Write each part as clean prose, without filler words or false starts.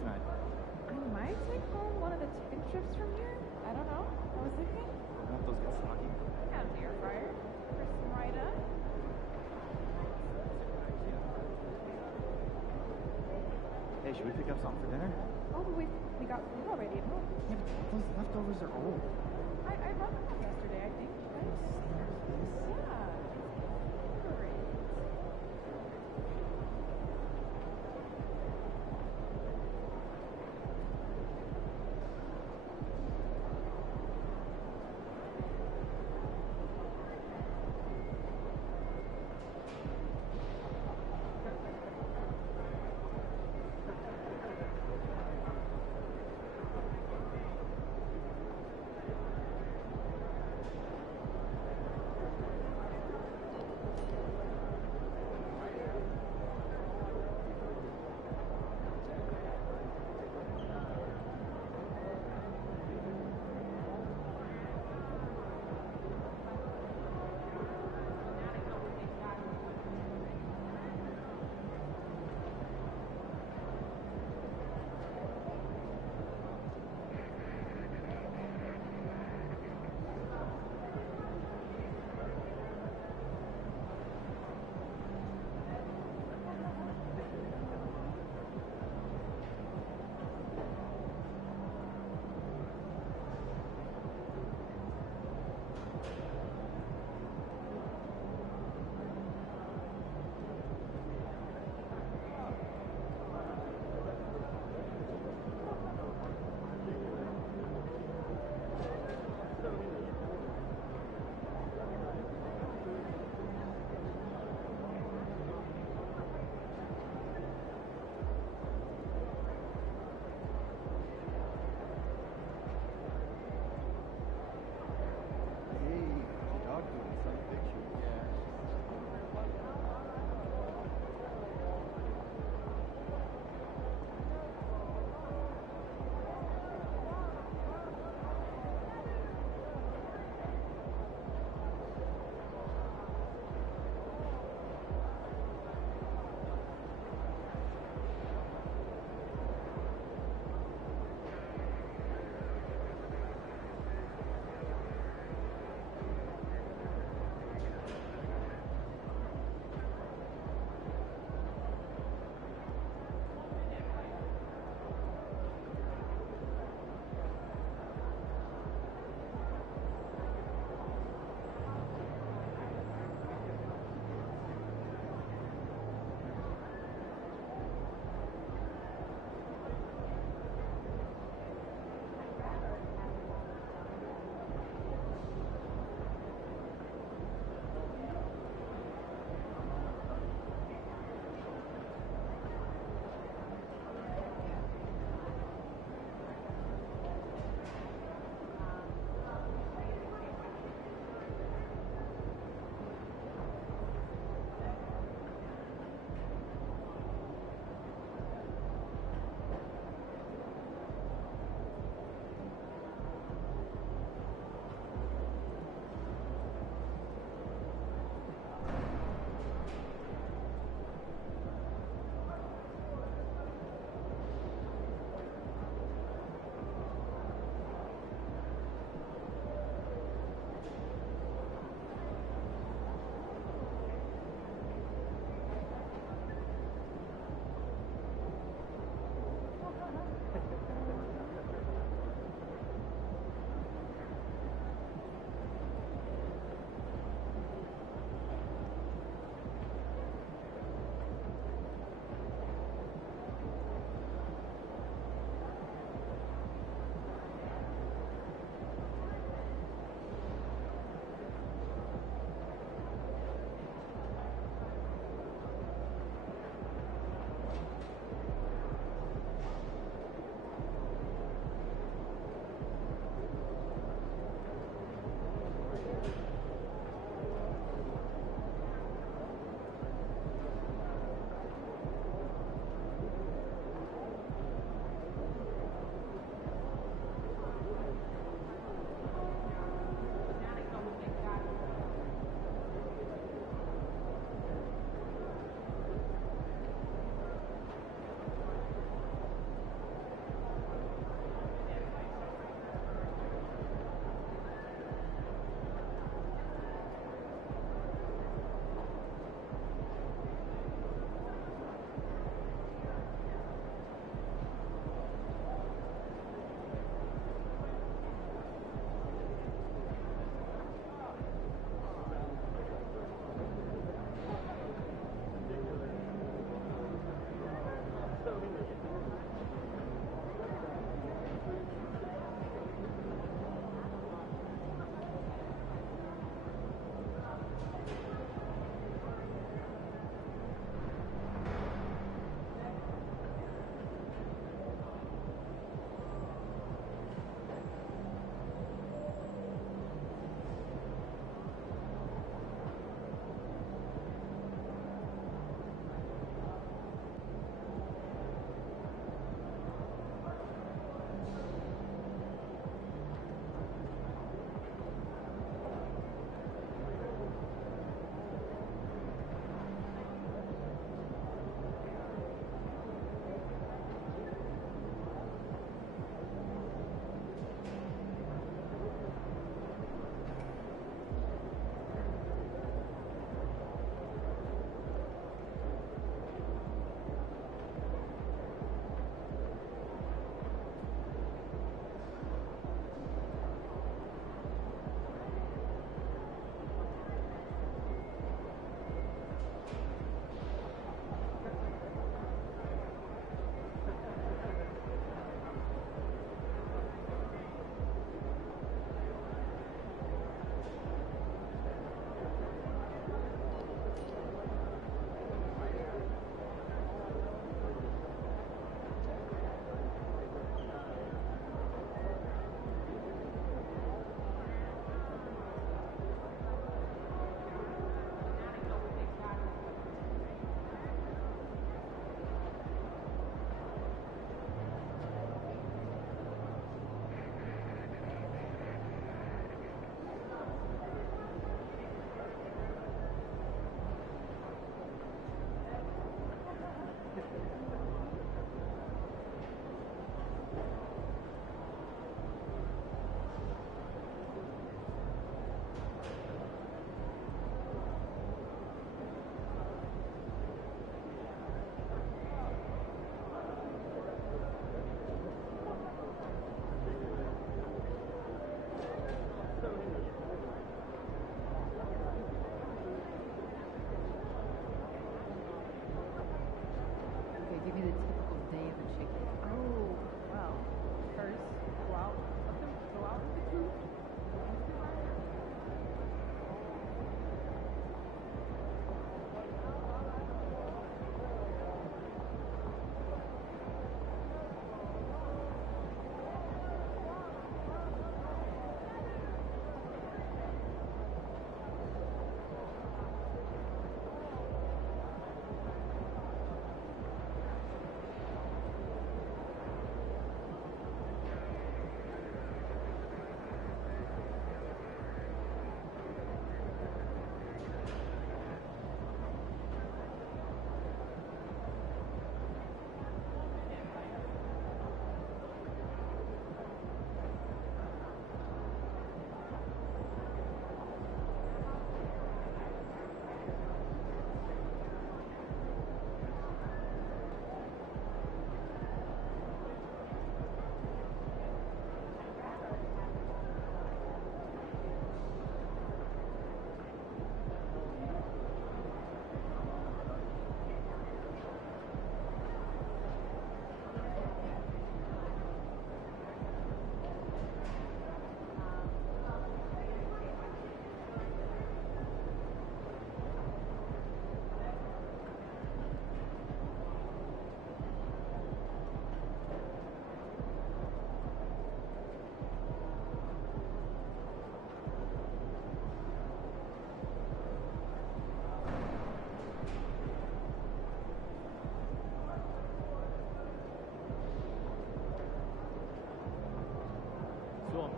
tonight? I might take home one of the chicken strips from here. I don't know. I was thinking. I don't know if those get soggy. I got an air fryer. Crisp them right up. Hey, should we pick up something for dinner? Oh, but we got food already at home. Yeah, but those leftovers are old. I brought them up yesterday, I think. Right? Yeah. Great.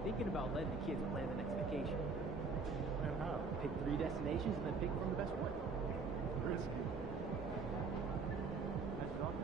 Thinking about letting the kids plan the next vacation. And how? Pick 3 destinations and then pick from the best one. Risky. Nice job.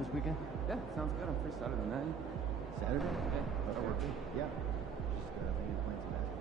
this weekend? Yeah, sounds good. I'm free Saturday night. Saturday? Yeah, That'll work. Yeah. Just thinking of playing some basketball.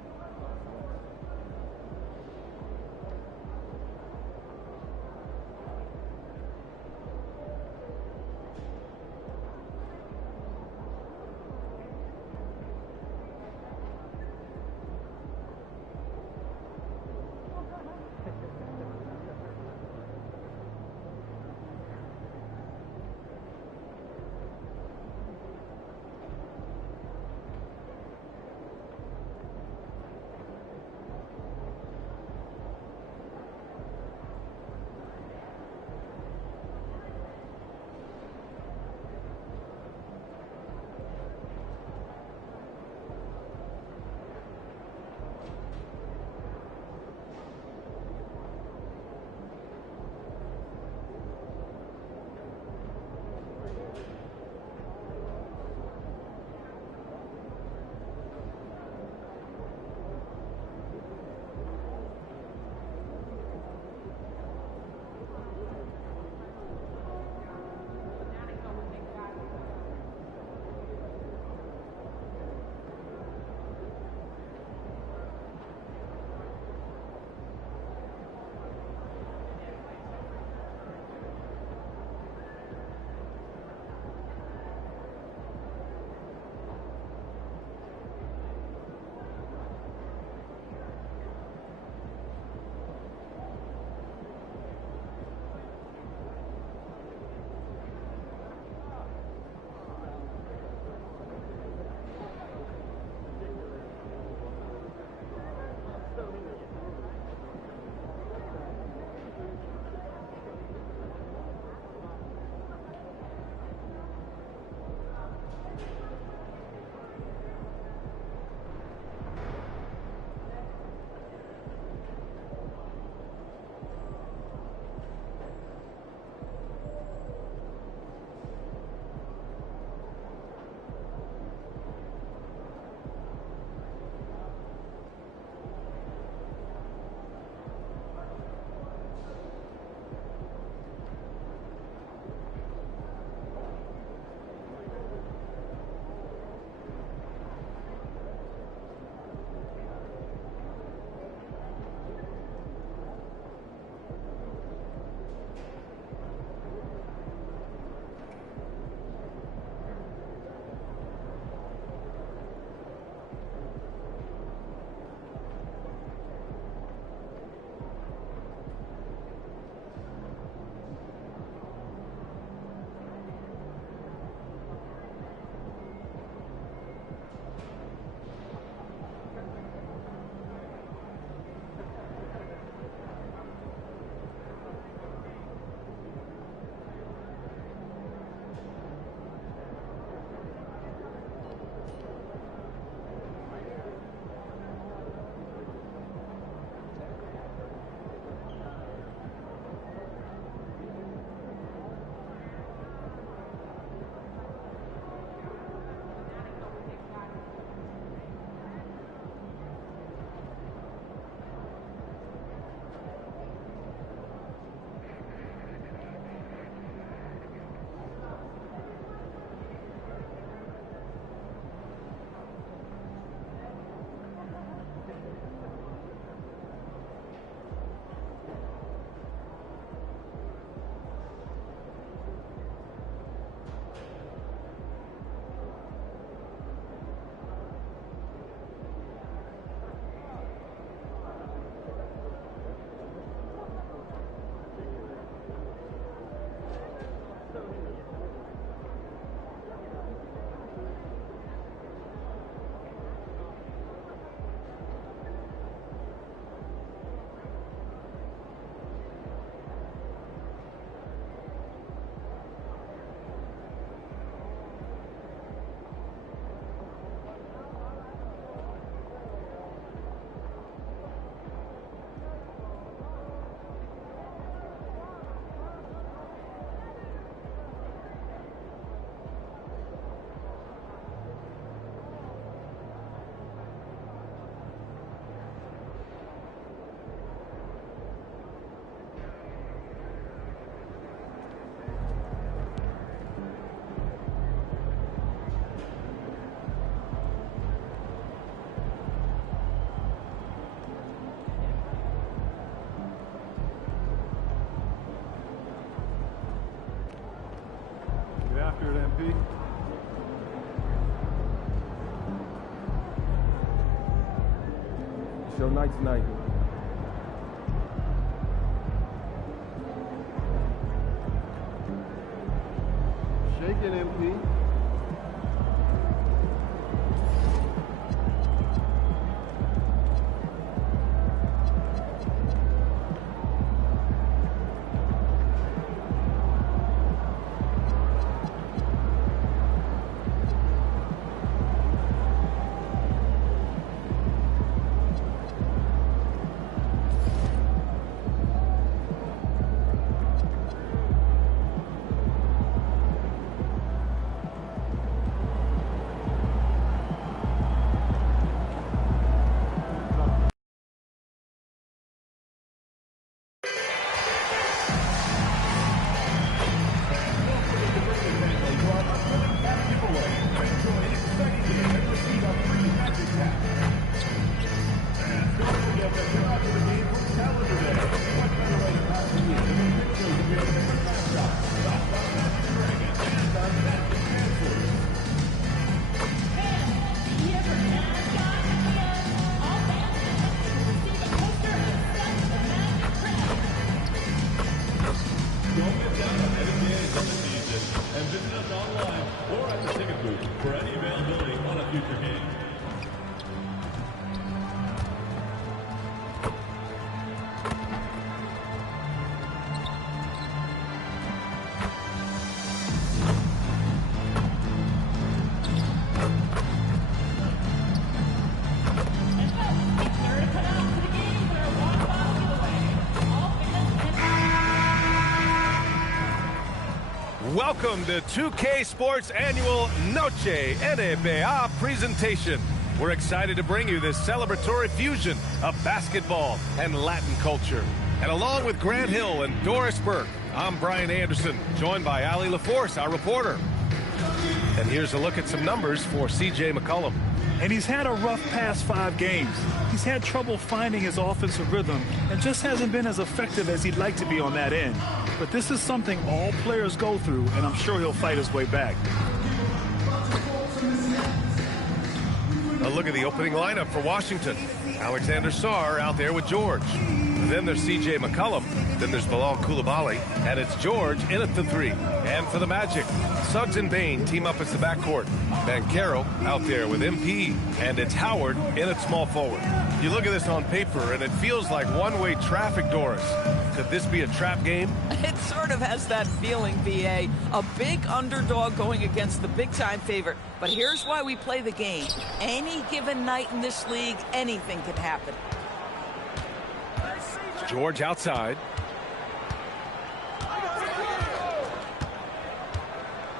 after it, MP. It's your night tonight. Shake it, MP. Welcome to 2K Sports Annual Noche NBA presentation. We're excited to bring you this celebratory fusion of basketball and Latin culture. And along with Grant Hill and Doris Burke, I'm Brian Anderson, joined by Ali LaForce, our reporter. And here's a look at some numbers for CJ McCollum. And he's had a rough past 5 games. He's had trouble finding his offensive rhythm and just hasn't been as effective as he'd like to be on that end. But this is something all players go through, and I'm sure he'll fight his way back. A look at the opening lineup for Washington. Alexander Sarr out there with George. Then there's C.J. McCollum. Then there's Bilal Coulibaly. And it's George in at the 3. And for the Magic, Suggs and Bain team up as the backcourt. Banchero out there with MP. And it's Howard in at small forward. You look at this on paper, and it feels like one-way traffic, Doris. Could this be a trap game? It sort of has that feeling, BA. A big underdog going against the big-time favorite. But here's why we play the game. Any given night in this league, anything can happen. George outside.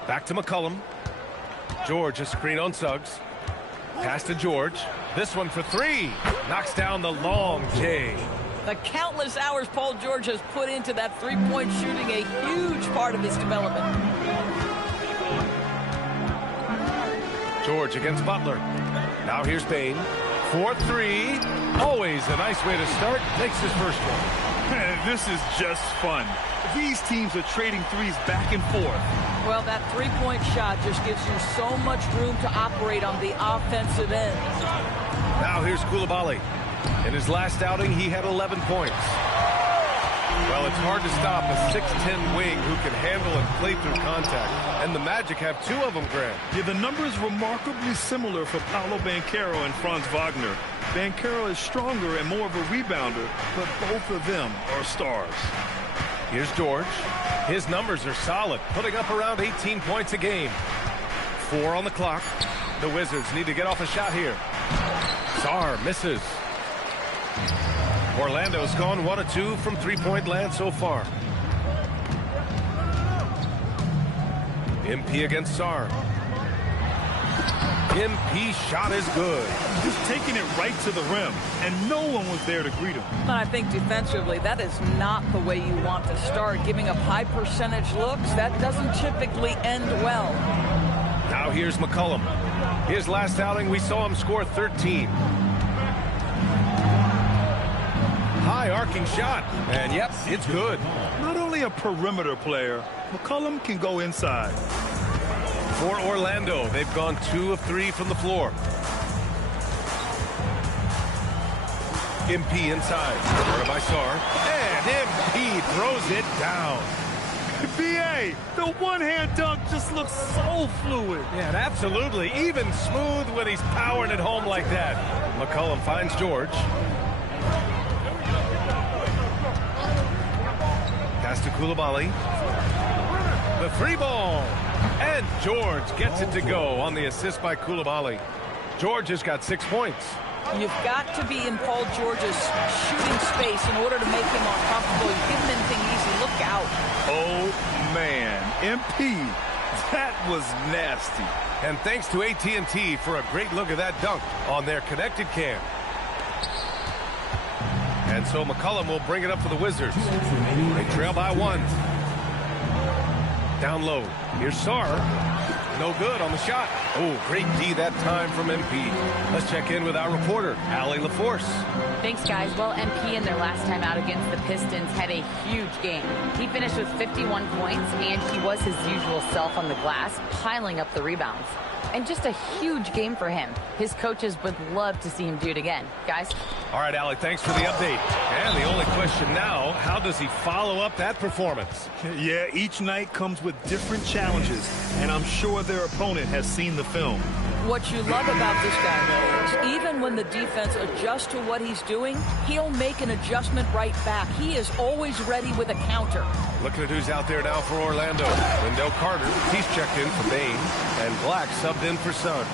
Back to McCollum. George, a screen on Suggs. Pass to George. This one for 3. Knocks down the long J. The countless hours Paul George has put into that three-point shooting, a huge part of his development. George against Butler. Now here's Bain. 4-3. Always a nice way to start. Makes his first one. Man, this is just fun. These teams are trading threes back and forth. Well, that three-point shot just gives you so much room to operate on the offensive end. Now here's Coulibaly. In his last outing, he had 11 points. Well, it's hard to stop a 6'10 wing who can handle and play through contact. And the Magic have 2 of them, Grant. Yeah, the numbers remarkably similar for Paolo Banchero and Franz Wagner. Banchero is stronger and more of a rebounder, but both of them are stars. Here's George. His numbers are solid, putting up around 18 points a game. 4 on the clock. The Wizards need to get off a shot here. Sarr misses. Orlando's gone 1 of 2 from three-point land so far. MP against Sarr. MP shot is good. Just taking it right to the rim, and no one was there to greet him. But I think defensively, that is not the way you want to start. Giving up high percentage looks, that doesn't typically end well. Now here's McCollum. His last outing, we saw him score 13. High arcing shot, and yep, it's good. Not only a perimeter player, McCollum can go inside. For Orlando, they've gone 2 of 3 from the floor. MP inside. Corner by Sar. And MP throws it down. BA, the one-hand dunk just looks so fluid. Yeah, absolutely. Even smooth when he's powering it home like that. McCollum finds George. Pass to Coulibaly. The free ball. And George gets it to go on the assist by Coulibaly. George has got 6 points. You've got to be in Paul George's shooting space in order to make him uncomfortable. You give him anything easy, look out. Oh, man. MP, that was nasty. And thanks to AT&T for a great look at that dunk on their connected cam. And so McCollum will bring it up for the Wizards. They trail by 1. Down low. Here's Sar. No good on the shot. Oh, great D that time from MP. Let's check in with our reporter, Allie LaForce. Thanks, guys. Well, MP in their last time out against the Pistons had a huge game. He finished with 51 points, and he was his usual self on the glass, piling up the rebounds. And just a huge game for him. His coaches would love to see him do it again. Guys? All right, Allie, thanks for the update. And the only question now, how does he follow up that performance? Yeah, each night comes with different challenges, and I'm sure their opponent has seen the film. What you love about this guy, though, is even when the defense adjusts to what he's doing, he'll make an adjustment right back. He is always ready with a counter. Looking at who's out there now for Orlando. Wendell Carter, he's checked in for Bain. And Black subbed in for Suggs.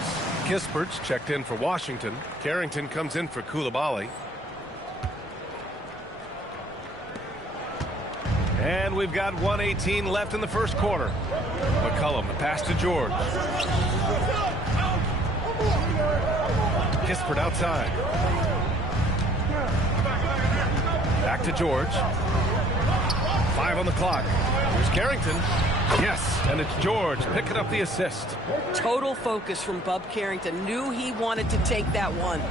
Kispert's checked in for Washington. Carrington comes in for Coulibaly. And we've got 1:18 left in the first quarter. McCollum, the pass to George. Kispert outside. Back to George. 5 on the clock. Here's Carrington. Yes, and it's George picking up the assist. Total focus from Bub Carrington. Knew he wanted to take that one.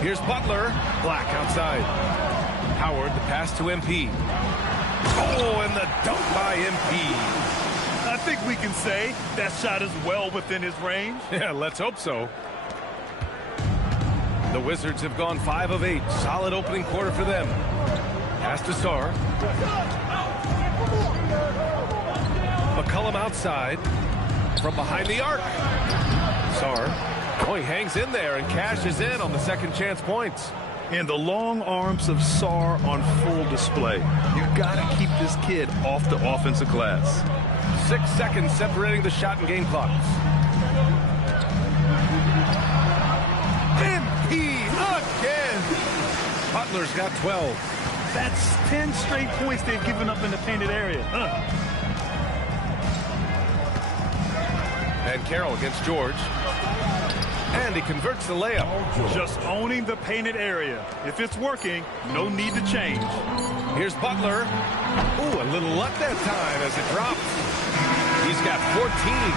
Here's Butler. Black outside. Howard, the pass to MP. Oh, and the dunk by MP. I think we can say that shot is well within his range. Yeah, let's hope so. The Wizards have gone 5 of 8. Solid opening quarter for them. Pass to Sar. McCollum outside from behind the arc. Sar. Oh, he hangs in there and cashes in on the second chance points. And the long arms of Sar on full display. You gotta keep this kid off the offensive glass. 6 seconds separating the shot and game clocks. MP again. Butler's got 12. That's 10 straight points they've given up in the painted area. And Carroll against George. And he converts the layup. Just owning the painted area. If it's working, no need to change. Here's Butler. Ooh, a little luck that time as it drops. He's got 14.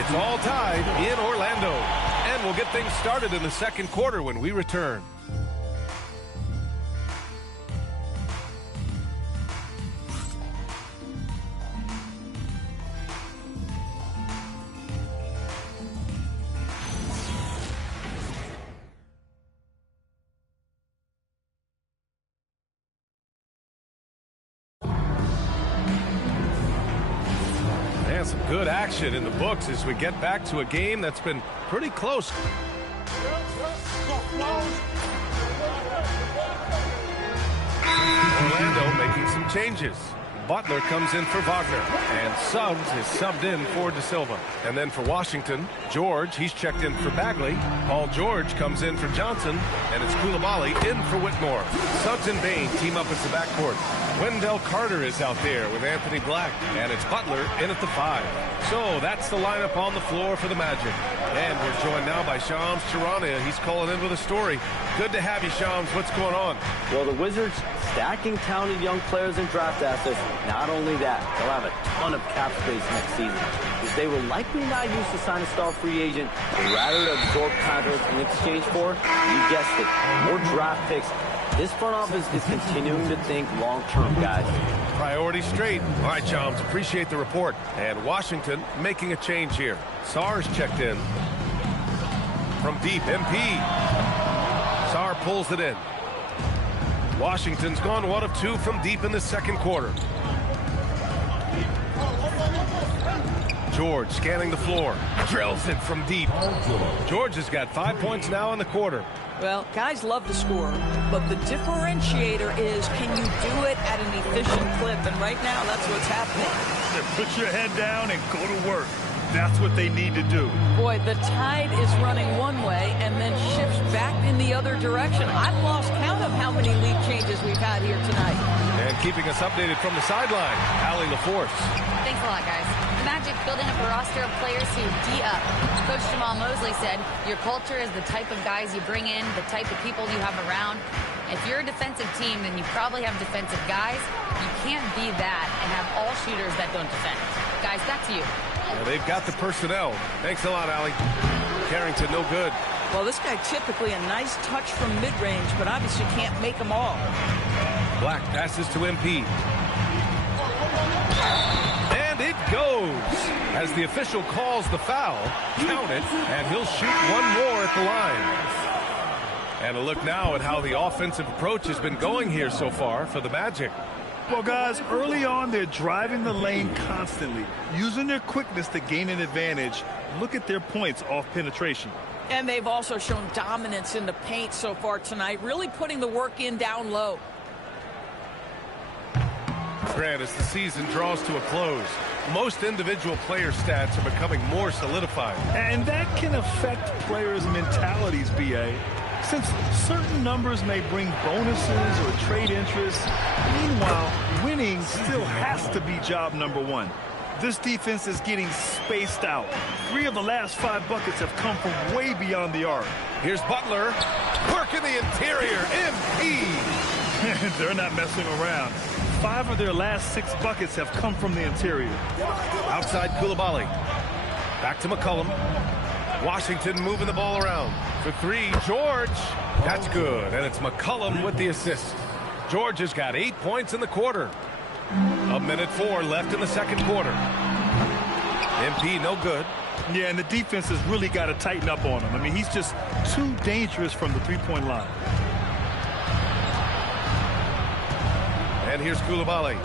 It's all tied in Orlando. And we'll get things started in the second quarter when we return. Some good action in the books as we get back to a game that's been pretty close. Orlando making some changes. Butler comes in for Wagner, and Suggs is subbed in for De Silva. And then for Washington, George, he's checked in for Bagley. Paul George comes in for Johnson, and it's Coulibaly in for Whitmore. Suggs and Bain team up as the backcourt. Wendell Carter is out there with Anthony Black, and it's Butler in at the 5. So that's the lineup on the floor for the Magic. And we're joined now by Shams Charania. He's calling in with a story. Good to have you, Shams. What's going on? Well, the Wizards stacking talented young players and draft assets. Not only that, they'll have a ton of cap space next season. This they will likely not use to sign a star free agent, but rather to absorb contracts in exchange for, you guessed it, more draft picks. This front office is continuing to think long-term, guys. Priority straight. All right, Chums, appreciate the report. And Washington making a change here. Sarr's checked in. From deep, MP. Sarr pulls it in. Washington's gone 1 of 2 from deep in the second quarter. George scanning the floor. Drills it from deep. George has got 5 points now in the quarter. Well, guys love to score, but the differentiator is, can you do it at an efficient clip? And right now, that's what's happening. Put your head down and go to work. That's what they need to do. Boy, the tide is running one way and then shifts back in the other direction. I've lost count of how many lead changes we've had here tonight. And keeping us updated from the sideline, Allie LaForce. Thanks a lot, guys. The Magic building up a roster of players who D up. Coach Jamal Mosley said, your culture is the type of guys you bring in, the type of people you have around. If you're a defensive team, then you probably have defensive guys. You can't be that and have all shooters that don't defend. Guys, back to you. Well, they've got the personnel. Thanks a lot, Allie. Carrington, no good. Well, this guy typically a nice touch from mid-range, but obviously can't make them all. Black passes to MP. And it goes. As the official calls the foul, count it, and he'll shoot one more at the line. And a look now at how the offensive approach has been going here so far for the Magic. Well, guys, early on, they're driving the lane constantly, using their quickness to gain an advantage. Look at their points off penetration. And they've also shown dominance in the paint so far tonight, really putting the work in down low. Grant, as the season draws to a close, most individual player stats are becoming more solidified. And that can affect players' mentalities, BA. Since certain numbers may bring bonuses or trade interest, meanwhile, winning still has to be job number one. This defense is getting spaced out. 3 of the last 5 buckets have come from way beyond the arc. Here's Butler. Work in the interior. MP. They're not messing around. 5 of their last 6 buckets have come from the interior. Outside Coulibaly. Back to McCollum. Washington moving the ball around. For 3, George. That's good. And it's McCollum with the assist. George has got 8 points in the quarter. 1:04 left in the second quarter. MP no good. Yeah, and the defense has really got to tighten up on him. I mean, he's just too dangerous from the three-point line. And here's Coulibaly.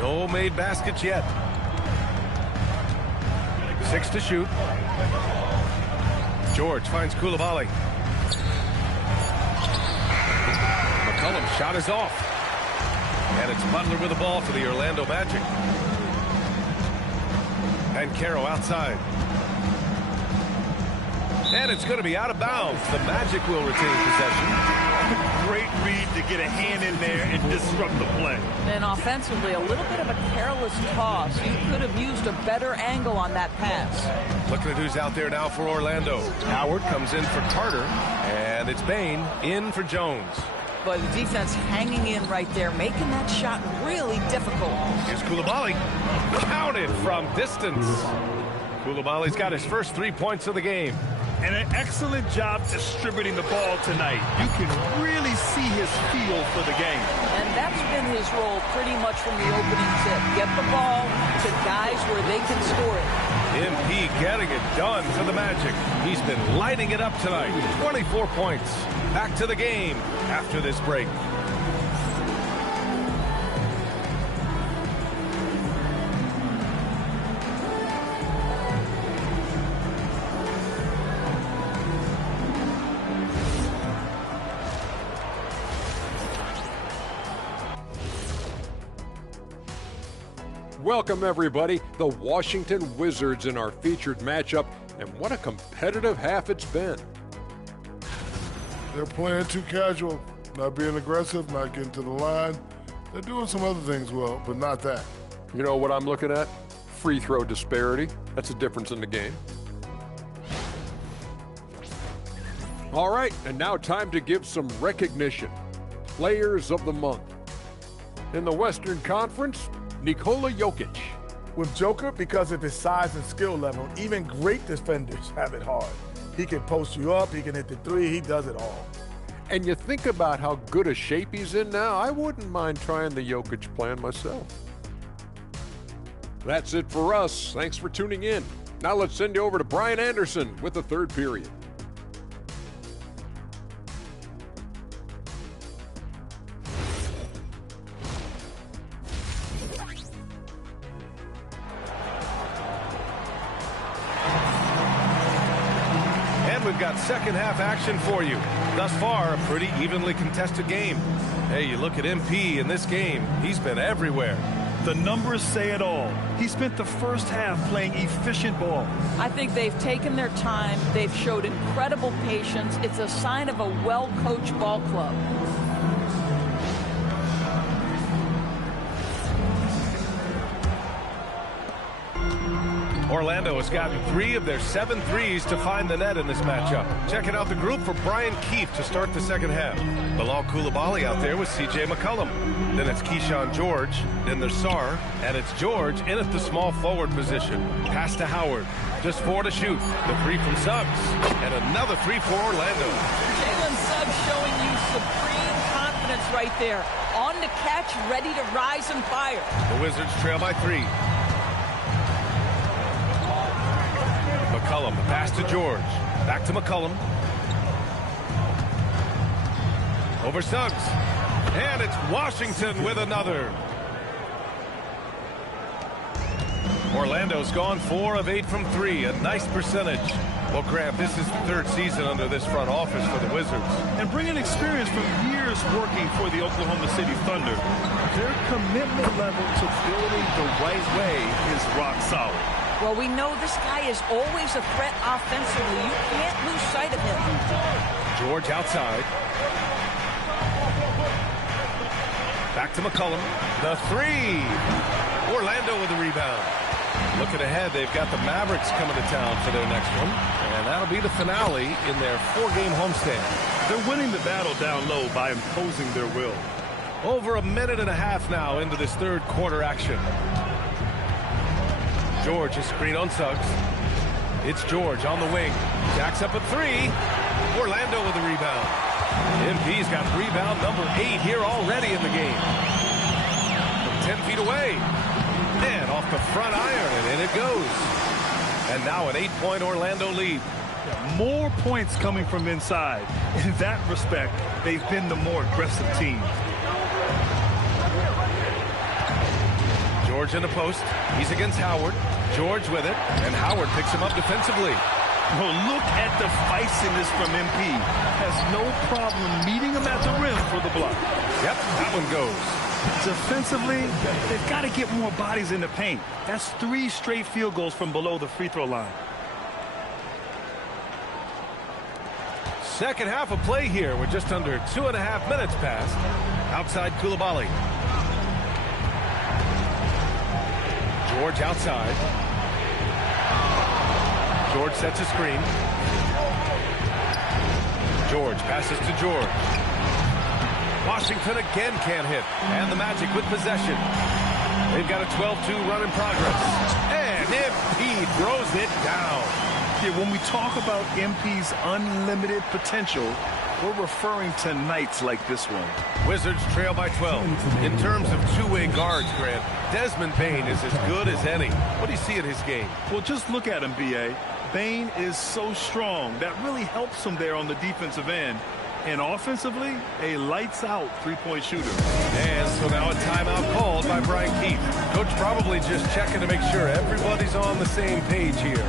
No made baskets yet. 6 to shoot. George finds Coulibaly. McCollum's shot is off. And it's Butler with the ball for the Orlando Magic. And Caro outside. And it's going to be out of bounds. The Magic will retain possession. Great read to get a hand in there and disrupt the play. And offensively, a little bit of a careless toss. You could have used a better angle on that pass. Looking at who's out there now for Orlando. Howard comes in for Carter. And it's Bain in for Jones. But the defense hanging in right there, making that shot really difficult. Here's Coulibaly. Counted from distance. Coulibaly's got his first 3 points of the game. And an excellent job distributing the ball tonight. You can really see his feel for the game. And that's been his role pretty much from the opening tip. Get the ball to guys where they can score it. MP getting it done for the Magic. He's been lighting it up tonight. 24 points. Back to the game after this break. Welcome, everybody. The Washington Wizards in our featured matchup, and what a competitive half it's been. They're playing too casual, not being aggressive, not getting to the line. They're doing some other things well, but not that. You know what I'm looking at? Free throw disparity. That's a difference in the game. All right, and now time to give some recognition. Players of the Month. In the Western Conference, Nikola Jokic With Joker, because of his size and skill level, even great defenders have it hard. He can post you up, he can hit the three, he does it all. And you think about how good a shape he's in now, I wouldn't mind trying the Jokic plan myself. That's it for us. Thanks for tuning in. Now let's send you over to Brian Anderson with the third period. We've got second half action for you. Thus far, a pretty evenly contested game. Hey, you look at MP in this game, he's been everywhere. The numbers say it all. He spent the first half playing efficient ball. I think they've taken their time. They've showed incredible patience. It's a sign of a well-coached ball club. Orlando has gotten 3 of their 7 threes to find the net in this matchup. Checking out the group for Brian Keefe to start the second half. Bilal Coulibaly out there with C.J. McCollum. Then it's Keyshawn George. Then there's Sarr. And it's George in at the small forward position. Pass to Howard. Just 4 to shoot. The 3 from Suggs. And another 3 for Orlando. Jalen Suggs showing you supreme confidence right there. On the catch, ready to rise and fire. The Wizards trail by 3. McCollum, the pass to George. Back to McCollum. Over Suggs. And it's Washington with another. Orlando's gone 4 of 8 from 3. A nice percentage. Well, Grant, this is the 3rd season under this front office for the Wizards. And bringing experience from years working for the Oklahoma City Thunder, their commitment level to building the right way is rock solid. Well, we know this guy is always a threat offensively. You can't lose sight of him. George outside. Back to McCollum. The 3. Orlando with the rebound. Looking ahead, they've got the Mavericks coming to town for their next one. And that'll be the finale in their 4-game homestand. They're winning the battle down low by imposing their will. Over a minute and a half now into this 3rd quarter action. George is screen on Suggs. It's George on the wing. Jacks up a 3. Orlando with the rebound. MP's got rebound number 8 here already in the game. From 10 feet away. And off the front iron, and in it goes. And now an 8-point Orlando lead. More points coming from inside. In that respect, they've been the more aggressive team. George in the post. He's against Howard. George with it, and Howard picks him up defensively. Well, look at the feistiness from MP. Has no problem meeting him at the rim for the block. Yep, that one goes. Defensively, they've got to get more bodies in the paint. That's 3 straight field goals from below the free throw line. Second half of play here with just under 2.5 minutes passed. Outside Coulibaly. George outside. George sets a screen. George passes to George. Washington again can't hit. And the Magic with possession. They've got a 12-2 run in progress. And MP throws it down. Yeah, when we talk about MP's unlimited potential, we're referring to nights like this one. Wizards trail by 12. In terms of two-way guards, Grant, Desmond Bane is as good as any. What do you see in his game? Well, just look at him, B.A. Bane is so strong. That really helps him there on the defensive end. And offensively, a lights-out three-point shooter. And so now a timeout called by Brian Keefe. Coach probably just checking to make sure everybody's on the same page here.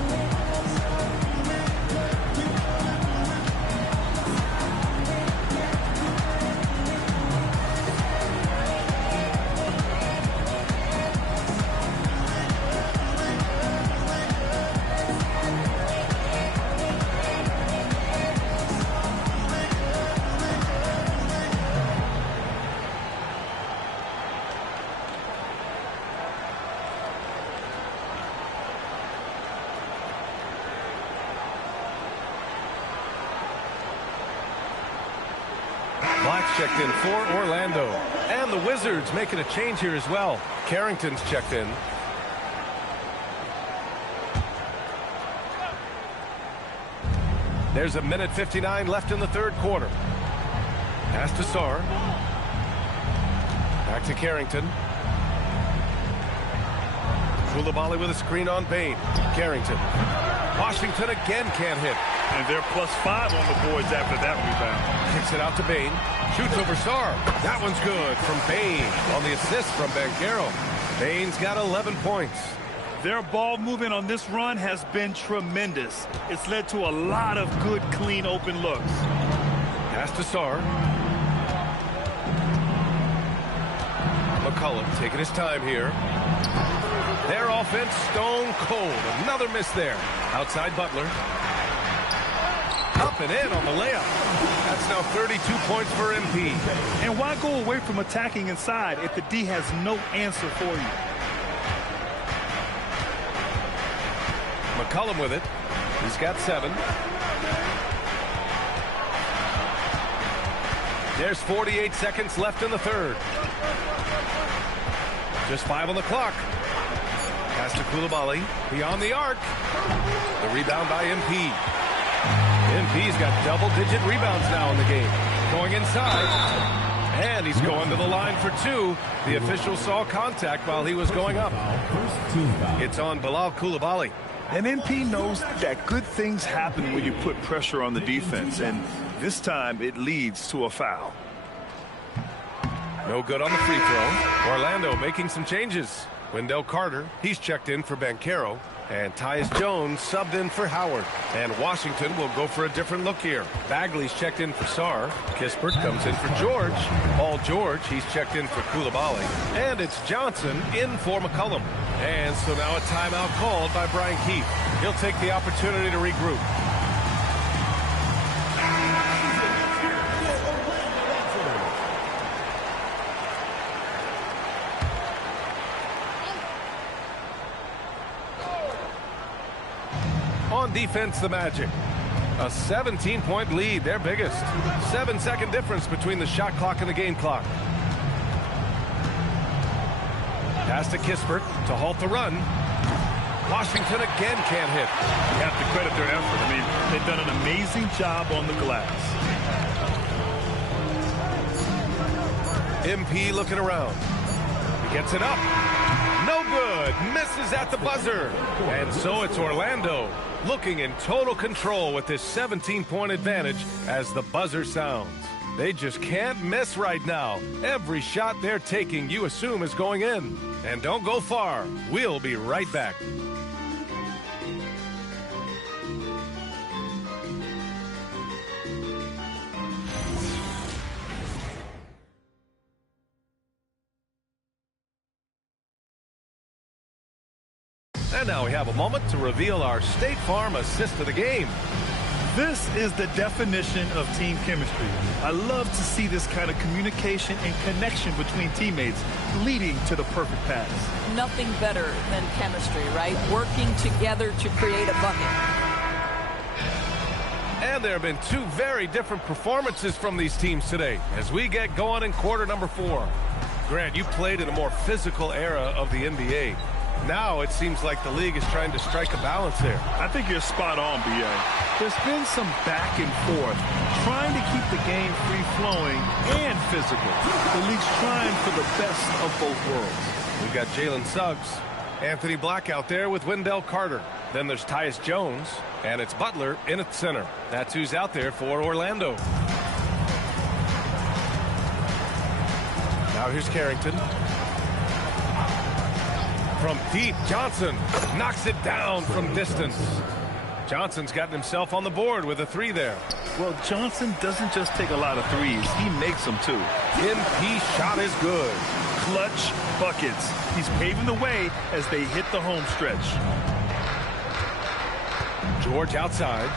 Checked in for Orlando. And the Wizards making a change here as well. Carrington's checked in. There's a minute 59 left in the third quarter. Pass to Sarr. Back to Carrington. Coulibaly with a screen on Bain. Carrington. Washington again can't hit. And they're +5 on the boards after that rebound. Kicks it out to Bain. Shoots over Sarr. That one's good from Bain on the assist from Banchero. Bain's got 11 points. Their ball movement on this run has been tremendous. It's led to a lot of good, clean, open looks. Pass to Sarr. McCollum taking his time here. Their offense stone cold. Another miss there. Outside Butler. Up and in on the layup. That's now 32 points for MP. And why go away from attacking inside if the D has no answer for you? McCollum with it. He's got 7. There's 48 seconds left in the third. Just 5 on the clock. Pass to Coulibaly. Beyond the arc. The rebound by MP. MP's got double-digit rebounds now in the game. Going inside. And he's going to the line for 2. The official saw contact while he was going up. It's on Bilal Coulibaly. And MP knows that good things happen when you put pressure on the defense. And this time it leads to a foul. No good on the free throw. Orlando making some changes. Wendell Carter, he's checked in for Banchero. And Tyus Jones subbed in for Howard. And Washington will go for a different look here. Bagley's checked in for Sarr. Kispert comes in for George. Paul George, he's checked in for Coulibaly. And it's Johnson in for McCollum. And so now a timeout called by Brian Keefe. He'll take the opportunity to regroup. On defense, the Magic. A 17-point lead, their biggest. 7-second difference between the shot clock and the game clock. Pass to Kispert to halt the run. Washington again can't hit. You have to credit their effort. I mean, they've done an amazing job on the glass. MP looking around. He gets it up. No good. Misses at the buzzer. And so it's Orlando looking in total control with this 17-point advantage as the buzzer sounds. They just can't miss right now. Every shot they're taking, you assume, is going in. And don't go far. We'll be right back. And now we have a moment to reveal our State Farm assist of the game. This is the definition of team chemistry. I love to see this kind of communication and connection between teammates leading to the perfect pass. Nothing better than chemistry, right? Working together to create a bucket. And there have been 2 very different performances from these teams today as we get going in quarter number 4. Grant, you played in a more physical era of the NBA. Now it seems like the league is trying to strike a balance there. I think you're spot on, B.A. There's been some back and forth, trying to keep the game free-flowing and physical. The league's trying for the best of both worlds. We've got Jalen Suggs, Anthony Black out there with Wendell Carter. Then there's Tyus Jones, and it's Butler in at center. That's who's out there for Orlando. Now here's Carrington. From deep, Johnson knocks it down from distance. Johnson's gotten himself on the board with a 3 there. Well, Johnson doesn't just take a lot of threes. He makes them, too. MP shot is good. Clutch buckets. He's paving the way as they hit the home stretch. George outside.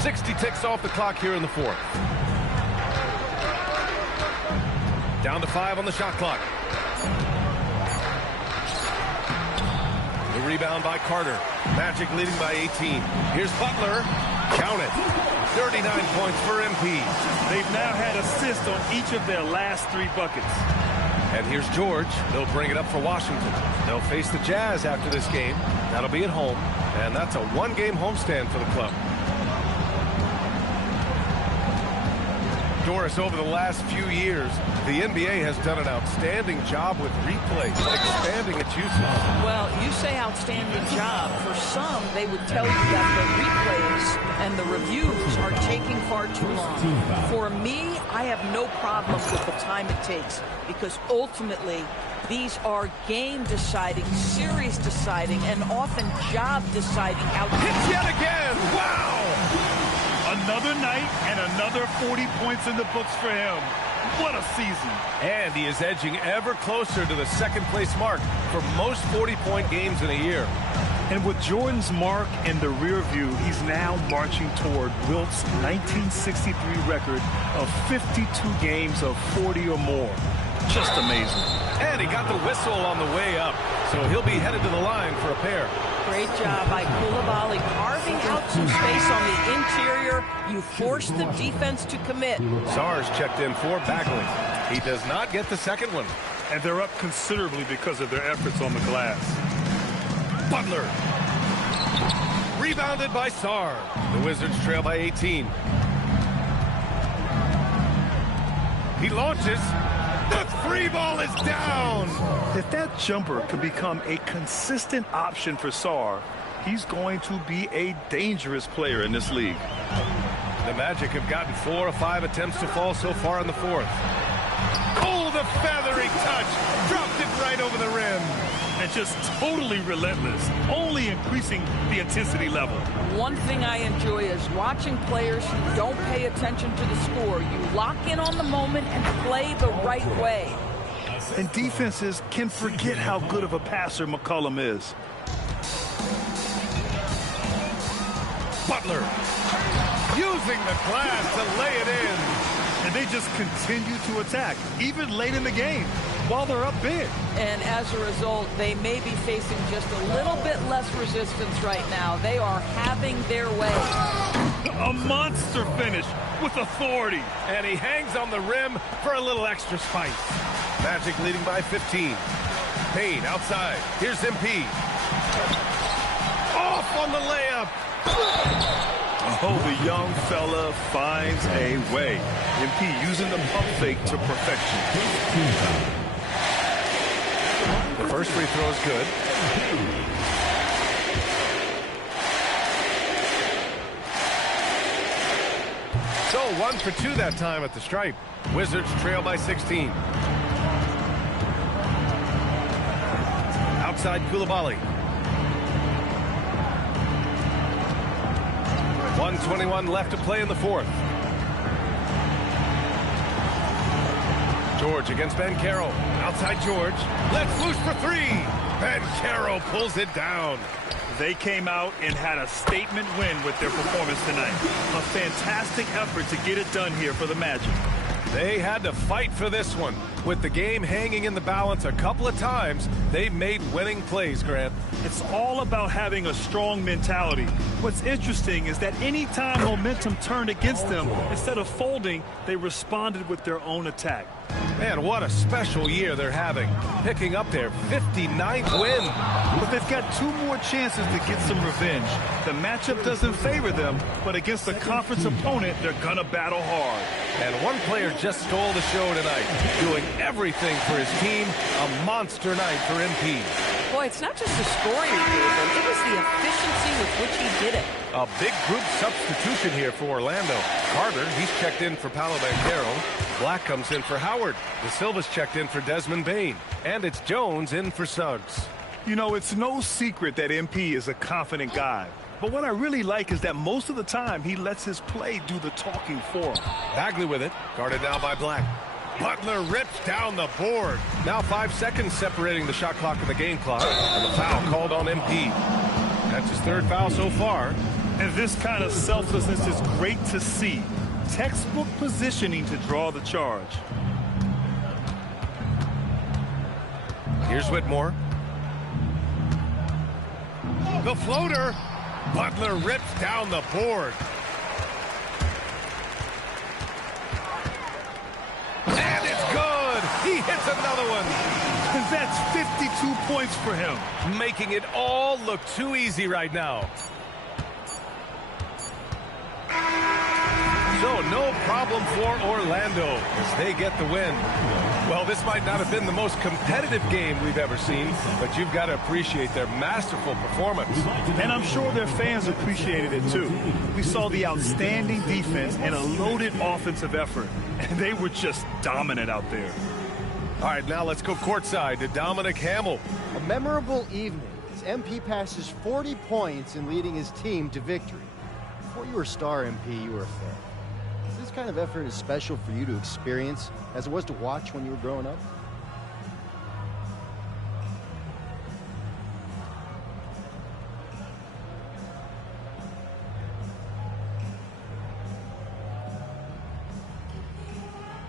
60 ticks off the clock here in the 4th. Down to 5 on the shot clock. The rebound by Carter. Magic leading by 18. Here's Butler. Count it. 39 points for MP. They've now had assists on each of their last 3 buckets. And here's George. They'll bring it up for Washington. They'll face the Jazz after this game. That'll be at home. And that's a one-game homestand for the club. Doris, over the last few years, the NBA has done an outstanding job with replay, expanding its usage. Well, you say outstanding job. For some, they would tell you that the replays and the reviews are taking far too long. For me, I have no problem with the time it takes, because ultimately, these are game-deciding, series-deciding, and often job-deciding outcomes. Hits yet again! Wow! Another night and another 40 points in the books for him. What a season. And he is edging ever closer to the second-place mark for most 40-point games in a year. And with Jordan's mark in the rear view, he's now marching toward Wilt's 1963 record of 52 games of 40 or more. Just amazing. And he got the whistle on the way up, so he'll be headed to the line for a pair. Great job by Coulibaly, carving out some space on the interior. You force the defense to commit. Sarge checked in for Bagley. He does not get the second one. And they're up considerably because of their efforts on the glass. Butler. Rebounded by Sarr. The Wizards trail by 18. He launches. The three ball is down. If that jumper can become a consistent option for Sarr, he's going to be a dangerous player in this league. The Magic have gotten 4 or 5 attempts to fall so far in the fourth. Oh, the feathery touch. Dropped it right over the rim. And just totally relentless, only increasing the intensity level. One thing I enjoy is watching players who don't pay attention to the score. You lock in on the moment and play the right way. And defenses can forget how good of a passer McCollum is. Butler using the glass to lay it in. And they just continue to attack, even late in the game, while they're up big. And as a result, they may be facing just a little bit less resistance right now. They are having their way. A monster finish with authority. And he hangs on the rim for a little extra spice. Magic leading by 15. Payne outside. Here's MP. Off on the layup. Oh, the young fella finds a way. MP using the pump fake to perfection. The first free throw is good. So 1 for 2 that time at the stripe. Wizards trail by 16. Outside Coulibaly. 1:21 left to play in the fourth. George against Banchero. Outside George. Let's loose for three. Banchero pulls it down. They came out and had a statement win with their performance tonight. A fantastic effort to get it done here for the Magic. They had to fight for this one. With the game hanging in the balance a couple of times, they've made winning plays, Grant. It's all about having a strong mentality. What's interesting is that any time momentum turned against them, instead of folding, they responded with their own attack. Man, what a special year they're having, picking up their 59th win. But they've got 2 more chances to get some revenge. The matchup doesn't favor them, but against a conference opponent, they're gonna battle hard. And one player just stole the show tonight, doing everything for his team. A monster night for MP. Boy, it's not just the scoring he gave them, it was the efficiency with which he did it. A big group substitution here for Orlando. Carter, he's checked in for Paolo Banchero. Black comes in for Howard. De Silva's checked in for Desmond Bane. And it's Jones in for Suggs. You know, it's no secret that MP is a confident guy. But what I really like is that most of the time he lets his play do the talking for him. Bagley with it, guarded now by Black. Butler rips down the board. Now 5 seconds separating the shot clock and the game clock. And the foul called on MP. That's his 3rd foul so far. And this kind of selflessness is great to see. Textbook positioning to draw the charge. Here's Whitmore. The floater. Butler rips down the board. And it's good. He hits another one. And that's 52 points for him. Making it all look too easy right now. So no problem for Orlando as they get the win. Well, this might not have been the most competitive game we've ever seen, but you've got to appreciate their masterful performance. And I'm sure their fans appreciated it too. We saw the outstanding defense and a loaded offensive effort, and they were just dominant out there. All right, now let's go courtside to Dominic Hamill. A memorable evening as MP passes 40 points in leading his team to victory. Before you were a star, MP, you were a fan. Is this kind of effort as special for you to experience as it was to watch when you were growing up?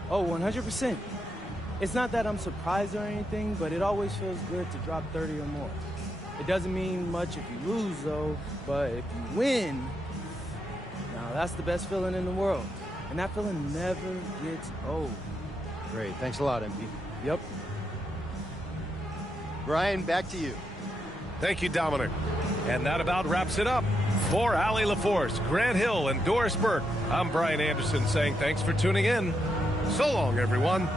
Oh, 100%. It's not that I'm surprised or anything, but it always feels good to drop 30 or more. It doesn't mean much if you lose, though, but if you win, now that's the best feeling in the world. And that feeling never gets old. Great. Thanks a lot, MP. Yep. Brian, back to you. Thank you, Dominic. And that about wraps it up. For Allie LaForce, Grant Hill, and Doris Burke, I'm Brian Anderson saying thanks for tuning in. So long, everyone.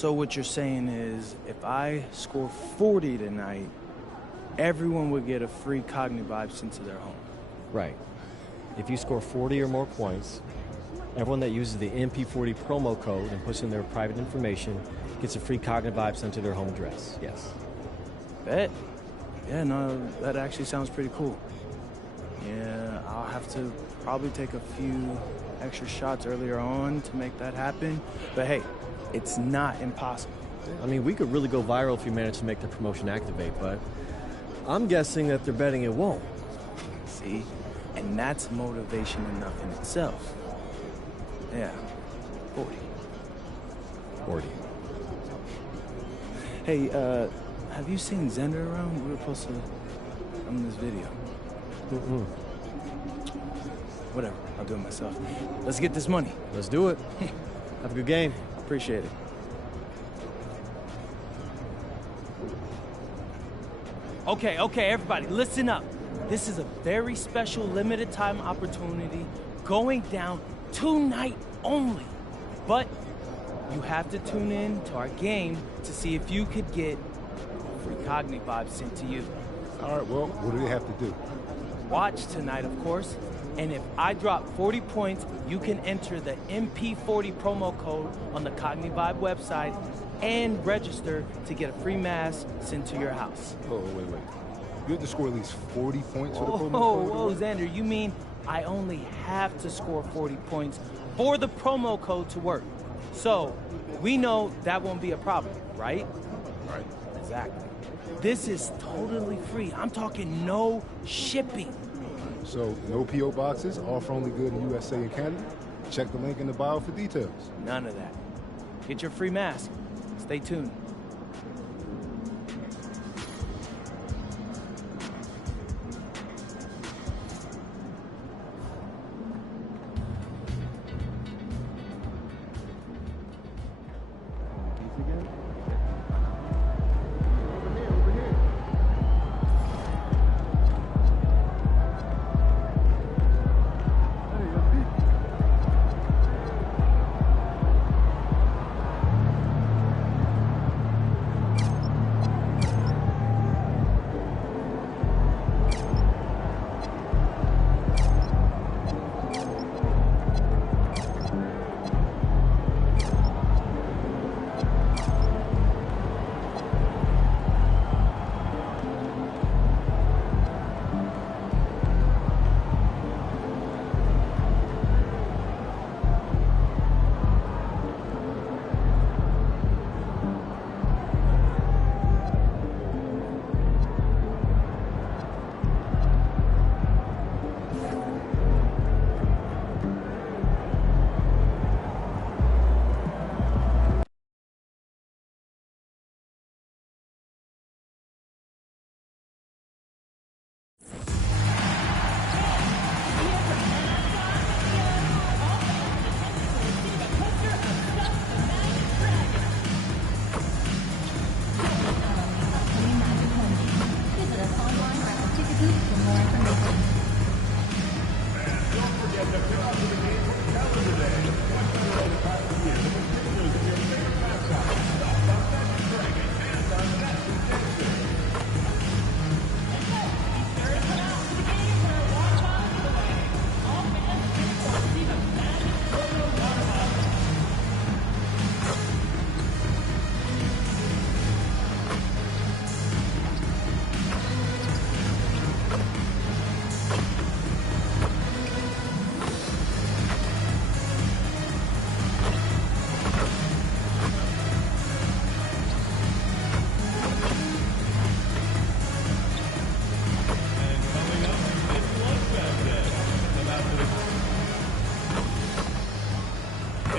So what you're saying is if I score 40 tonight, everyone would get a free Cognivibe sent to their home. Right. If you score 40 or more points, everyone that uses the MP40 promo code and puts in their private information gets a free Cognivibe sent to their home address. Yes. Bet. Yeah, no, that actually sounds pretty cool. Yeah, I'll have to probably take a few extra shots earlier on to make that happen. But hey, it's not impossible. I mean, we could really go viral if we manage to make the promotion activate, but I'm guessing that they're betting it won't. See? And that's motivation enough in itself. Yeah, 40. 40. Hey, have you seen Xander around? We were supposed to film this video. Mm-mm. Whatever, I'll do it myself. Let's get this money. Let's do it. Have a good game. Appreciate it. Okay, everybody, listen up. This is a very special limited time opportunity going down tonight only. But you have to tune in to our game to see if you could get a free Cognivibe sent to you. All right, well, what do they have to do? Watch tonight, of course. And if I drop 40 points, you can enter the MP40 promo code on the Cognivibe website and register to get a free mask sent to your house. Oh, wait. You have to score at least 40 points for the promo code? Whoa, Xander, you mean I only have to score 40 points for the promo code to work. So we know that won't be a problem, right? Right. Exactly. This is totally free. I'm talking no shipping. So no P.O. boxes, offer only good in USA and Canada? Check the link in the bio for details. None of that. Get your free mask. Stay tuned.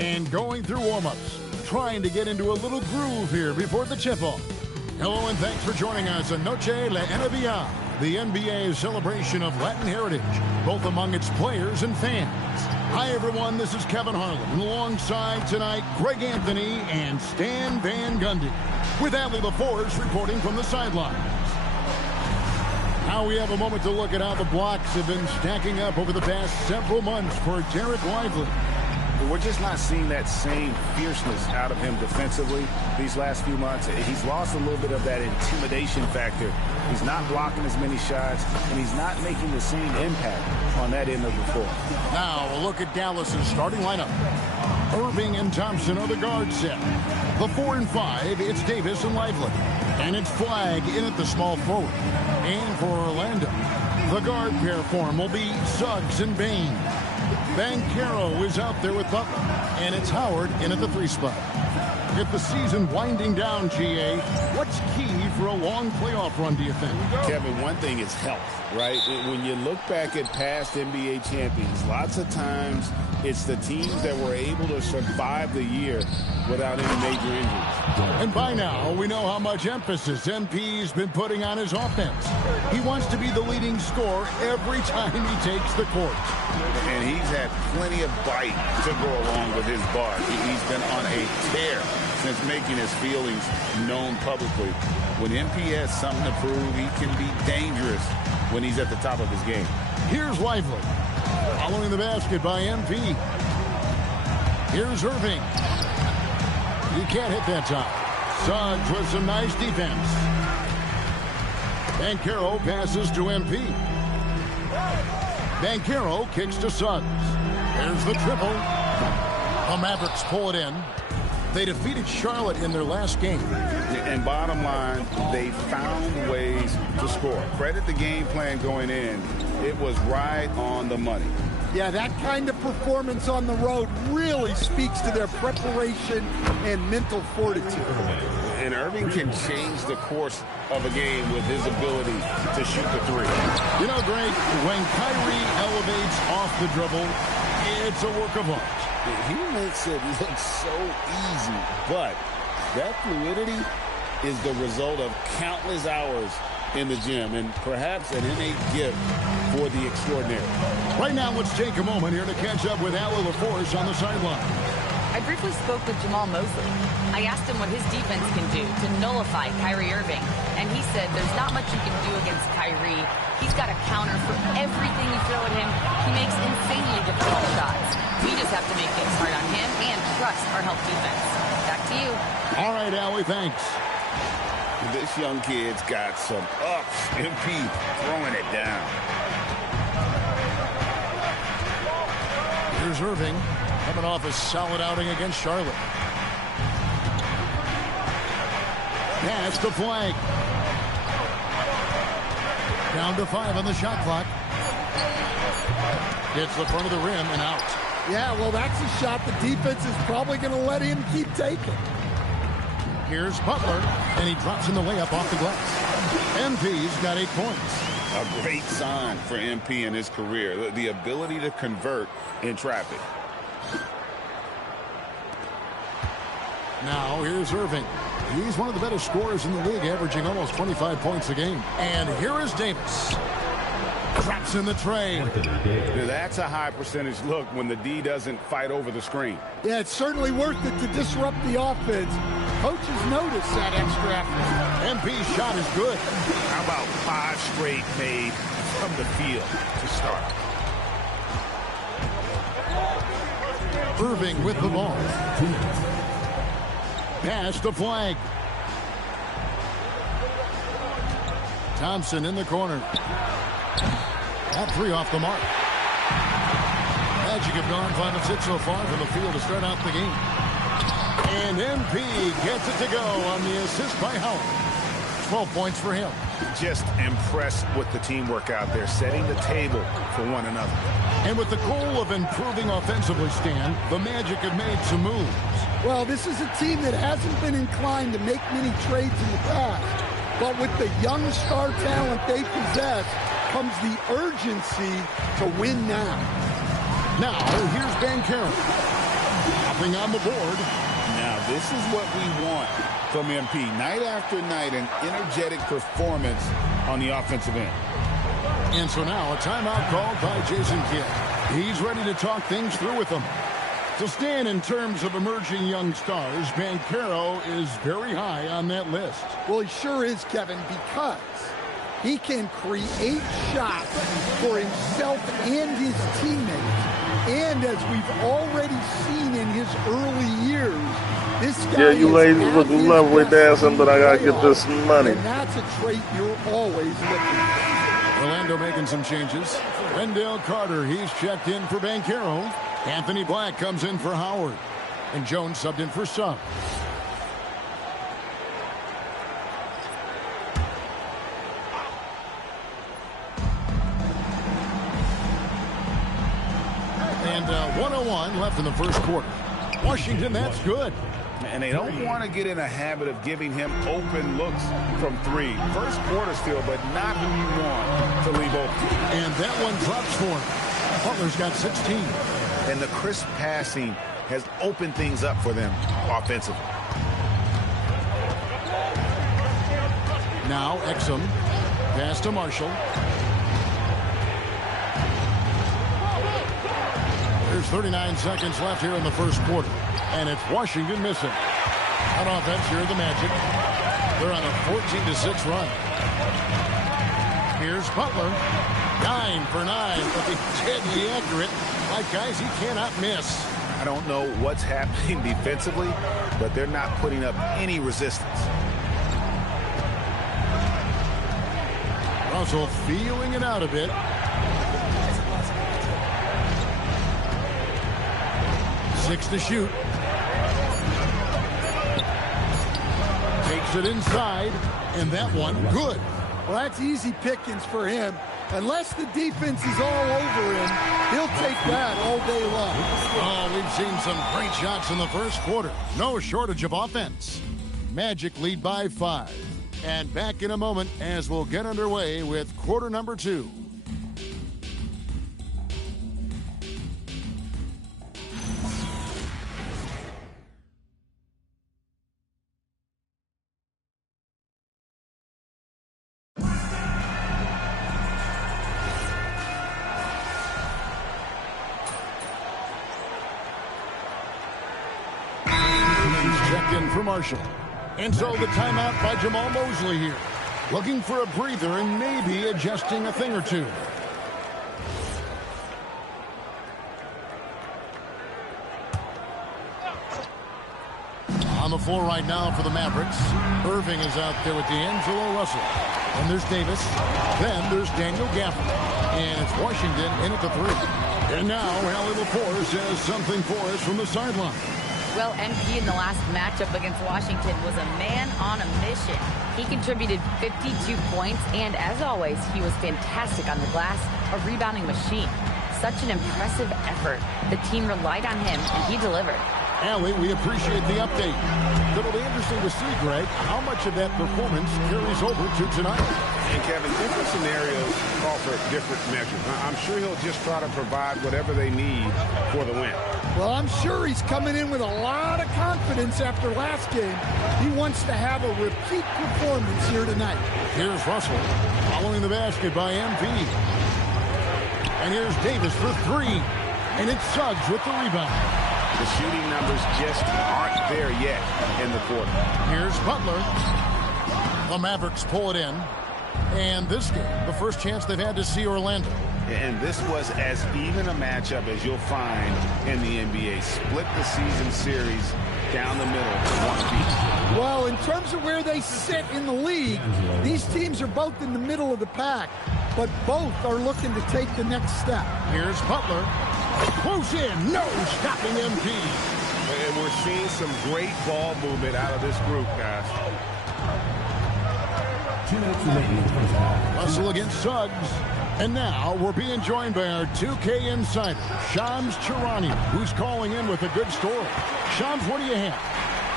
And going through warm-ups, trying to get into a little groove here before the tip-off. Hello and thanks for joining us on Noche La NBA, the NBA's celebration of Latin heritage, both among its players and fans. Hi everyone, this is Kevin Harlan, and alongside tonight, Greg Anthony and Stan Van Gundy, with Adley LaForce reporting from the sidelines. Now we have a moment to look at how the blocks have been stacking up over the past several months for Derek Lively. we're just not seeing that same fierceness out of him defensively these last few months. He's lost a little bit of that intimidation factor. He's not blocking as many shots, and he's not making the same impact on that end of the floor. Now a look at Dallas's starting lineup. Irving and Thompson are the guard set. The 4 and 5, it's Davis and Lively. And it's Flagg in at the small forward. And for Orlando, the guard pair form will be Suggs and Bain. Banchero is out there with Butler. And it's Howard in at the 3 spot. With the season winding down, GA, what's key for a long playoff run, do you think? Kevin, one thing is health, right? When you look back at past NBA champions, lots of times it's the teams that were able to survive the year without any major injuries. And by now, we know how much emphasis MP's been putting on his offense. He wants to be the leading scorer every time he takes the court. And he's had plenty of bite to go along with his bar. He's been on a tear since making his feelings known publicly. When MP has something to prove, he can be dangerous when he's at the top of his game. Here's Lively, following the basket by MP. Here's Irving. He can't hit that time. Suggs with some nice defense. Banchero passes to MP. Banchero kicks to Suggs. There's the triple. The Mavericks pull it in. They defeated Charlotte in their last game. And bottom line, they found ways to score. Credit the game plan going in. It was right on the money. Yeah, that kind of performance on the road really speaks to their preparation and mental fortitude. And Irving can change the course of a game with his ability to shoot the 3. You know, Greg, when Kyrie elevates off the dribble, it's a work of art. He makes it look so easy, but that fluidity is the result of countless hours in the gym and perhaps an innate gift for the extraordinary. Right now, let's take a moment here to catch up with Allie LaForce on the sideline. I briefly spoke with Jamal Mosley. I asked him what his defense can do to nullify Kyrie Irving, and he said there's not much you can do against Kyrie. He's got a counter for everything you throw at him. He makes insanely difficult shots. We just have to make things hard on him and trust our help defense. Back to you. All right, Allie, thanks. This young kid's got some ups. MP throwing it down. Here's Irving, coming off a solid outing against Charlotte. Pass to Flagg. Down to 5 on the shot clock. Hits the front of the rim and out. Yeah, well, that's a shot the defense is probably going to let him keep taking. Here's Butler, and he drops in the layup off the glass. MP's got 8 points. A great sign for MP in his career, the ability to convert in traffic. Now here's Irving. He's one of the better scorers in the league, averaging almost 25 points a game. And here is Davis. Drops in the tray. That's a high percentage look when the D doesn't fight over the screen. Yeah, it's certainly worth it to disrupt the offense. Coaches notice that extra effort. MP's shot is good. How about 5 straight made from the field to start? Irving with the ball. Pass to Flagg. Thompson in the corner. That 3 off the mark. Magic have gone 5 of 6 so far from the field to start out the game. And MP gets it to go on the assist by Howard. 12 points for him. Just impressed with the teamwork out there, setting the table for one another. And with the goal of improving offensively, Stan, the Magic have made some moves. Well, this is a team that hasn't been inclined to make many trades in the past. But with the young star talent they possess comes the urgency to win now. Now, here's Banchero. Nothing on the board. Now, this is what we want from MP. Night after night, an energetic performance on the offensive end. And so now a timeout called by Jason Kidd. He's ready to talk things through with them. So Stan, in terms of emerging young stars, Banchero is very high on that list. Well, he sure is, Kevin, because He can create shots for himself and his teammates. And as we've already seen in his early years, this guy you ladies look lovely dancing, but I got to get this money. And that's a trait you're always looking for. Orlando making some changes. Wendell Carter, he's checked in for Banchero. Anthony Black comes in for Howard. And Jones subbed in for Suggs. And 1:01 left in the first quarter. Washington, that's good. And they don't want to get in a habit of giving him open looks from three. First quarter still, but not who you want to leave open. And that one drops for him. Butler's got 16. And the crisp passing has opened things up for them offensively. Now Exum. Pass to Marshall. There's 39 seconds left here in the first quarter. And it's Washington missing. On offense, here are the Magic. They're on a 14-6 run. Here's Butler. 9 for 9, but he's deadly accurate. Like, guys, he cannot miss. I don't know what's happening defensively, but they're not putting up any resistance. Russell feeling it out a bit. 6 to shoot. Takes it inside, and that one good. Well, that's easy pickings for him. Unless the defense is all over him, he'll take that all day long. Oh, we've seen some great shots in the first quarter. No shortage of offense. Magic lead by 5. And back in a moment as we'll get underway with quarter number 2. Checked in for Marshall. And so the timeout by Jamal Mosley here. Looking for a breather and maybe adjusting a thing or two. On the floor right now for the Mavericks. Irving is out there with D'Angelo Russell. And there's Davis. Then there's Daniel Gafford. And it's Washington in at the 3. And now Allie LaForce has something for us from the sideline. Well, MP in the last matchup against Washington was a man on a mission. He contributed 52 points, and as always, he was fantastic on the glass, a rebounding machine. Such an impressive effort. The team relied on him, and he delivered. Allie, we appreciate the update. It'll be interesting to see, Greg, how much of that performance carries over to tonight. And Kevin, different scenarios call for different measures. I'm sure he'll just try to provide whatever they need for the win. Well, I'm sure he's coming in with a lot of confidence after last game. He wants to have a repeat performance here tonight. Here's Russell following the basket by MP. And here's Davis for 3. And it's Suggs with the rebound. The shooting numbers just aren't there yet in the quarter. Here's Butler. The Mavericks pull it in. And this game, the first chance they've had to see Orlando. And this was as even a matchup as you'll find in the NBA. Split the season series down the middle, one apiece. Well, in terms of where they sit in the league, these teams are both in the middle of the pack, but both are looking to take the next step. Here's Butler. Close in, no stopping MP. And we're seeing some great ball movement out of this group, guys. Russell against Suggs. And now we're being joined by our 2K insider, Shams Charania, who's calling in with a good story. Shams, what do you have?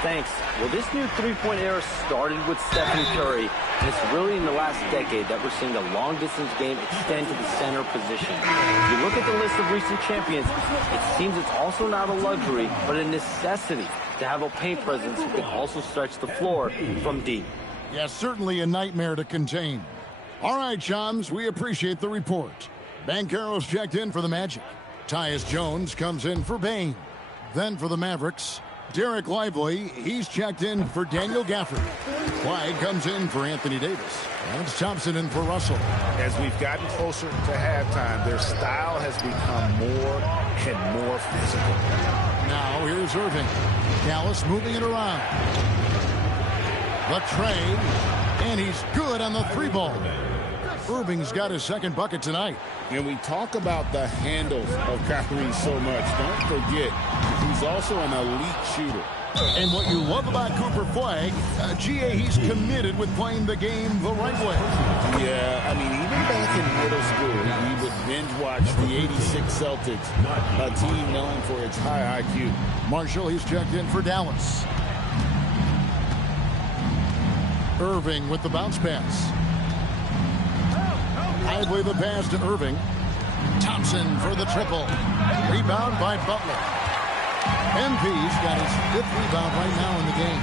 Thanks. Well, this new three-point era started with Stephen Curry, and it's really in the last decade that we're seeing the long-distance game extend to the center position. If you look at the list of recent champions, it seems it's also not a luxury, but a necessity to have a paint presence who can also stretch the floor from deep. Yes, certainly a nightmare to contain. All right, Shams, we appreciate the report. Banchero's checked in for the Magic. Tyus Jones comes in for Bane. Then for the Mavericks, Derek Lively, he's checked in for Daniel Gafford. Clyde comes in for Anthony Davis. And it's Thompson in for Russell. As we've gotten closer to halftime, their style has become more and more physical. Now here's Irving. Dallas moving it around. The trade, and he's good on the 3-ball. Irving's got his second bucket tonight. And we talk about the handles of Kyrie so much. Don't forget, he's also an elite shooter. And what you love about Cooper Flagg, GA, he's committed with playing the game the right way. Yeah, I mean, even back in middle school, we would binge watch the '86 Celtics, a team known for its high IQ. Marshall, he's checked in for Dallas. Irving with the bounce pass. Lively the pass to Irving. Thompson for the triple. Rebound by Butler. MP's got his 5th rebound right now in the game.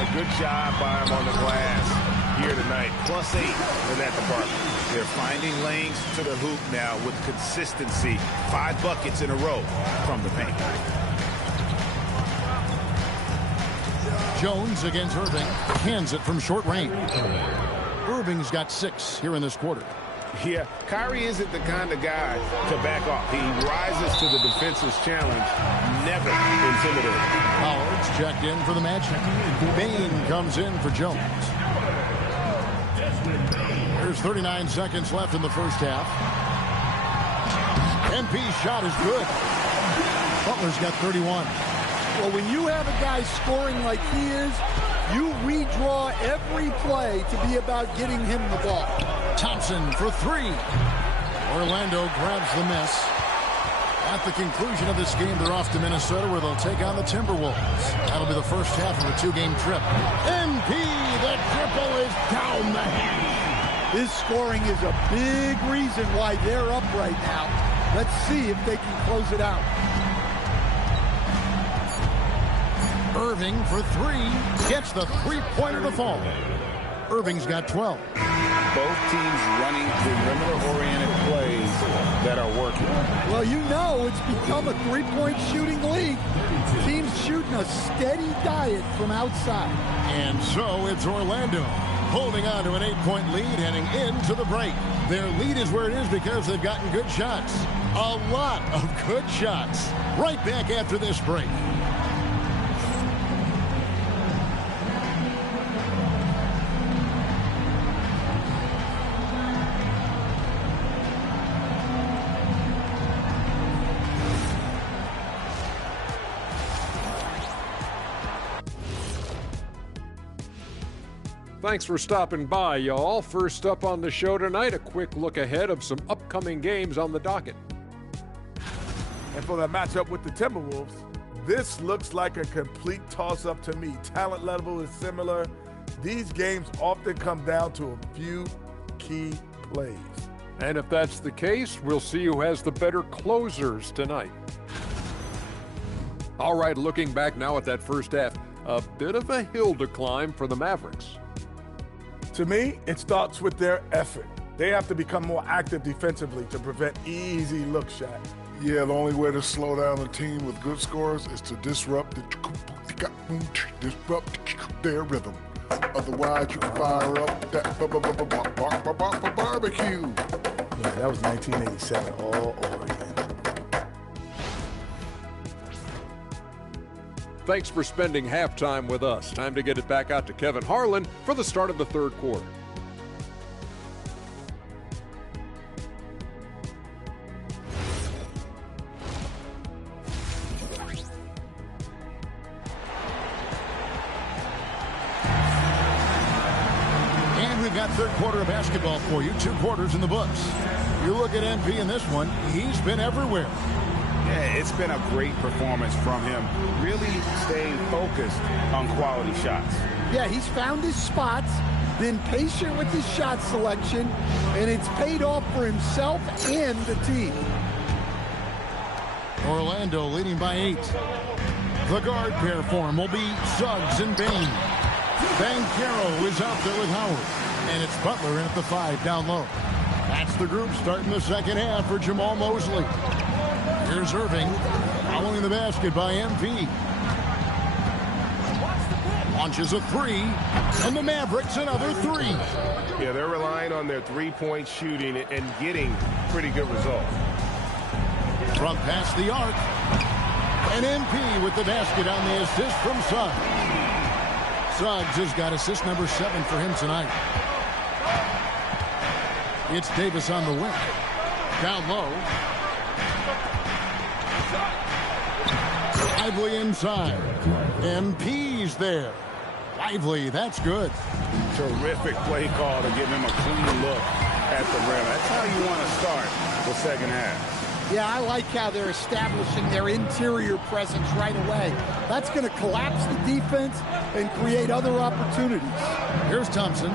A good job by him on the glass here tonight. +8 in that department. They're finding lanes to the hoop now with consistency. 5 buckets in a row from the paint. Jones against Irving. Hands it from short range. Irving's got 6 here in this quarter. Yeah, Kyrie isn't the kind of guy to back off. He rises to the defense's challenge, never intimidated. Howard's checked in for the match. Bain comes in for Jones. There's 39 seconds left in the first half. MP's shot is good. Butler's got 31. Well, when you have a guy scoring like he is, you redraw every play to be about getting him the ball. Thompson for 3. Orlando grabs the miss. At the conclusion of this game, they're off to Minnesota, where they'll take on the Timberwolves. That'll be the first half of a 2-game trip. MP, the triple is down the hatch. His scoring is a big reason why they're up right now. Let's see if they can close it out. Irving for 3. Gets the 3-pointer to fall. Irving's got 12. Both teams running perimeter-oriented plays that are working. Well, you know it's become a 3-point shooting league. Teams shooting a steady diet from outside. And so it's Orlando holding on to an 8-point lead heading into the break. Their lead is where it is because they've gotten good shots. A lot of good shots. Right back after this break. Thanks for stopping by, y'all. First up on the show tonight, a quick look ahead of some upcoming games on the docket. And for that matchup with the Timberwolves, this looks like a complete toss-up to me. Talent level is similar. These games often come down to a few key plays. And if that's the case, we'll see who has the better closers tonight. All right, looking back now at that first half, a bit of a hill to climb for the Mavericks. To me, it starts with their effort. They have to become more active defensively to prevent easy look shots. Yeah, the only way to slow down a team with good scores is to disrupt their rhythm. Otherwise, you can fire up that barbecue. Yeah, that was 1987 all over again. Thanks for spending halftime with us. Time to get it back out to Kevin Harlan for the start of the third quarter. And we've got third quarter of basketball for you. 2 quarters in the books. You look at MP in this one, he's been everywhere. Yeah, it's been a great performance from him. Really staying focused on quality shots. Yeah, he's found his spots, been patient with his shot selection, and it's paid off for himself and the team. Orlando leading by 8. The guard pair for him will be Suggs and Bain. Banchero is out there with Howard. And it's Butler in at the 5 down low. That's the group starting the second half for Jamal Mosley. Here's Irving, following the basket by MP. Launches a three, and the Mavericks another three. Yeah, they're relying on their three-point shooting and getting pretty good results. From past the arc, and MP with the basket on the assist from Suggs. Suggs has got assist number 7 for him tonight. It's Davis on the wing. Down low. Lively inside. MP's there. Lively, that's good. Terrific play call to give him a clean look at the rim. That's how you want to start the second half. Yeah, I like how they're establishing their interior presence right away. That's going to collapse the defense and create other opportunities. Here's Thompson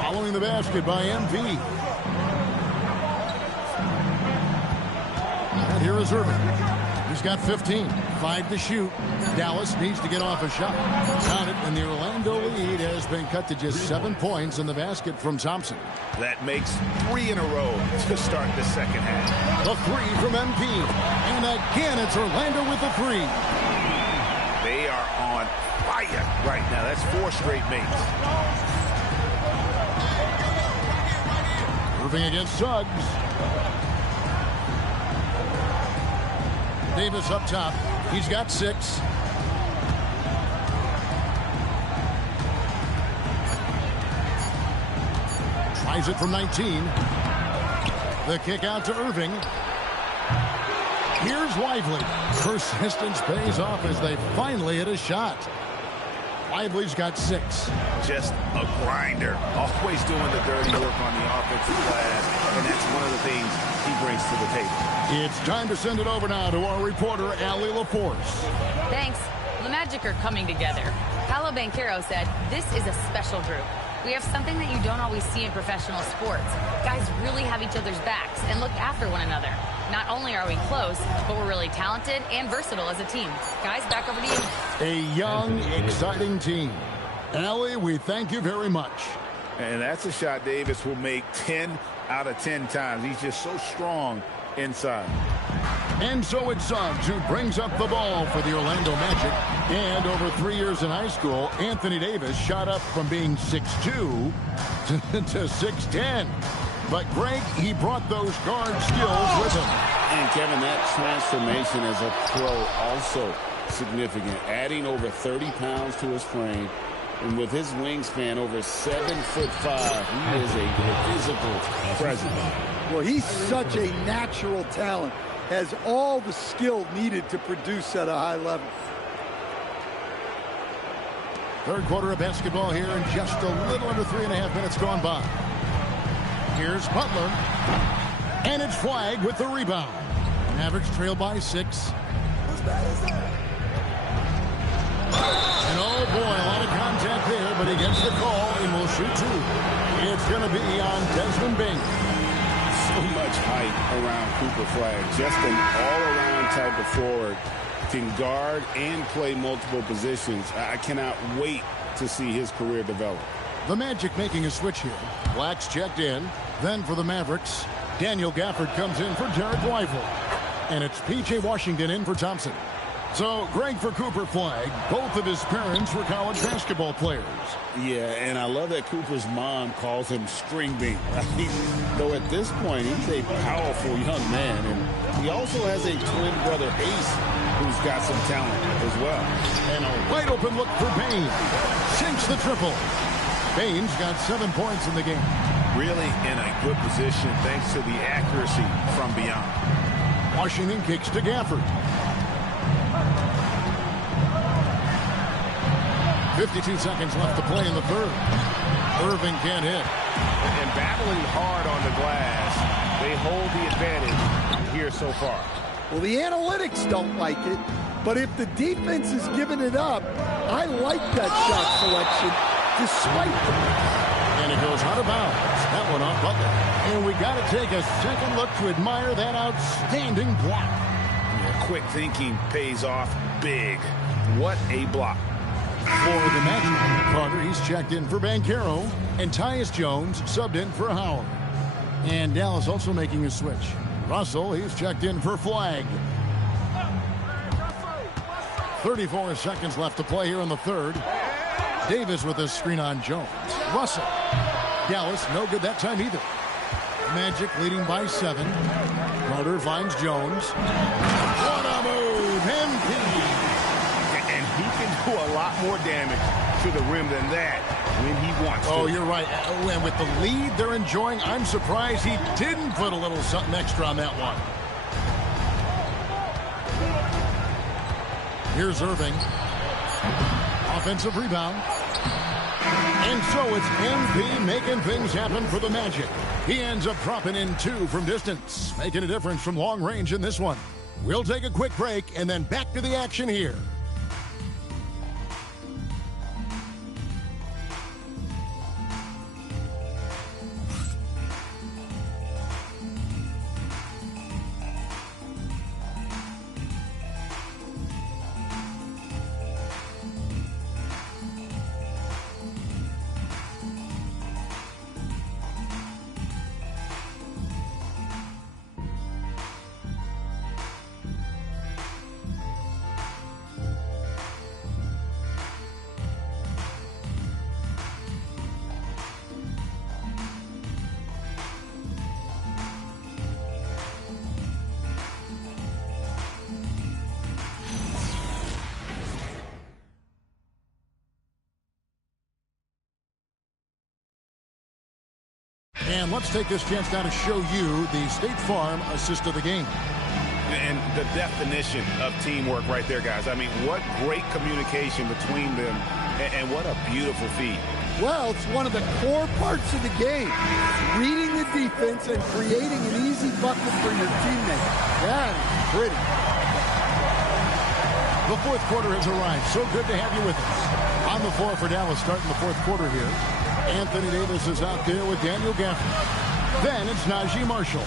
following the basket by MP. And here is Irving. He's got 15, 5 to shoot. Dallas needs to get off a shot. Count it, and the Orlando lead has been cut to just 7 points in the basket from Thompson. That makes 3 in a row to start the second half. The 3 from MP. And again, it's Orlando with the 3. They are on fire right now. That's 4 straight makes. Irving against Suggs. Davis up top. He's got 6. Tries it from 19. The kick out to Irving. Here's Lively. Persistence pays off as they finally hit a shot. Lively's got 6. Just a grinder. Always doing the dirty work on the offensive glass. And that's one of the things he brings to the table. It's time to send it over now to our reporter, Allie LaForce. Thanks. The Magic are coming together. Paolo Banchero said, "This is a special group. We have something that you don't always see in professional sports. Guys really have each other's backs and look after one another. Not only are we close, but we're really talented and versatile as a team." Guys, back over to you. A young, exciting team. Allie, we thank you very much. And that's a shot Davis will make 10 out of 10 times. He's just so strong inside. And so it's Suggs who brings up the ball for the Orlando Magic. And over 3 years in high school, Anthony Davis shot up from being 6'2" to 6'10". But Greg, he brought those guard skills with him. And Kevin, that transformation as a pro also significant. Adding over 30 pounds to his frame. And with his wingspan over 7'5", he is a physical presence. Well, he's such a natural talent. Has all the skill needed to produce at a high level. Third quarter of basketball here in just a little under 3.5 minutes gone by. Here's Butler. And it's Flagg with the rebound. Mavericks trail by 6. And oh boy, a lot of contact there, but he gets the call and will shoot 2. It's going to be on Desmond Bain. So much hype around Cooper Flagg. Just an all-around type of forward. Can guard and play multiple positions. I cannot wait to see his career develop. The Magic making a switch here. Black's checked in. Then for the Mavericks, Daniel Gafford comes in for Derek Lively. And it's P.J. Washington in for Thompson. So, Greg, for Cooper Flagg, both of his parents were college basketball players. Yeah, and I love that Cooper's mom calls him String Bean. Though at this point, he's a powerful young man. And he also has a twin brother, Ace, who's got some talent as well. And a wide open look for Bain. Sinks the triple. Bain's got 7 points in the game. Really in a good position thanks to the accuracy from beyond. Washington kicks to Gafford. 52 seconds left to play in the third. Irving can't hit. And battling hard on the glass, they hold the advantage here so far. Well, the analytics don't like it, but if the defense is giving it up, I like that shot selection despite the And it goes out of bounds. That one off Butler. And we got to take a second look to admire that outstanding block. Yeah, quick thinking pays off big. What a block. For the Magic, Carter, he's checked in for Banchero, and Tyus Jones subbed in for Howard. And Dallas also making a switch. Russell, he's checked in for Flagg. 34 seconds left to play here in the third. Davis with a screen on Jones. Russell. Dallas, no good that time either. Magic leading by 7. Carter finds Jones. What a move, MP. And he can do a lot more damage to the rim than that when he wants to. Oh, you're right. And with the lead they're enjoying, I'm surprised he didn't put a little something extra on that one. Here's Irving. Offensive rebound. And so it's MP making things happen for the Magic. He ends up dropping in 2 from distance, making a difference from long range in this one. We'll take a quick break and then back to the action here. And let's take this chance now to show you the State Farm assist of the game. And the definition of teamwork right there, guys. I mean, what great communication between them, and what a beautiful feed. Well, it's one of the core parts of the game. Reading the defense and creating an easy bucket for your teammate. That is pretty. The fourth quarter has arrived. So good to have you with us. On the floor for Dallas starting the fourth quarter here. Anthony Davis is out there with Daniel Gafford. Then it's Najee Marshall.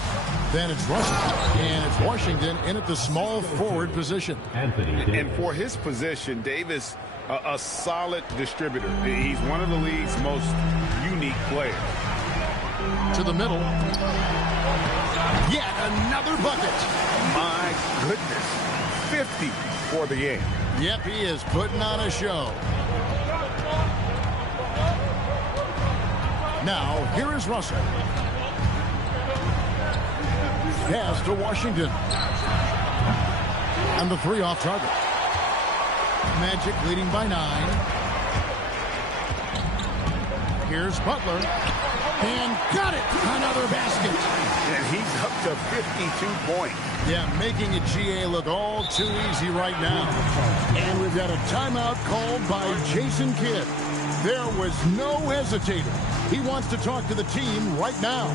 Then it's Russell. And it's Washington in at the small forward position. And for his position, Davis, a solid distributor. He's one of the league's most unique players. To the middle. Yet another bucket. My goodness. 50 for the game. Yep, he is putting on a show. Now, here is Russell. Pass to Washington. And the 3 off target. Magic leading by 9. Here's Butler. And got it! Another basket. And he's up to 52 points. Yeah, making a GA look all too easy right now. And we've got a timeout called by Jason Kidd. There was no hesitating. He wants to talk to the team right now.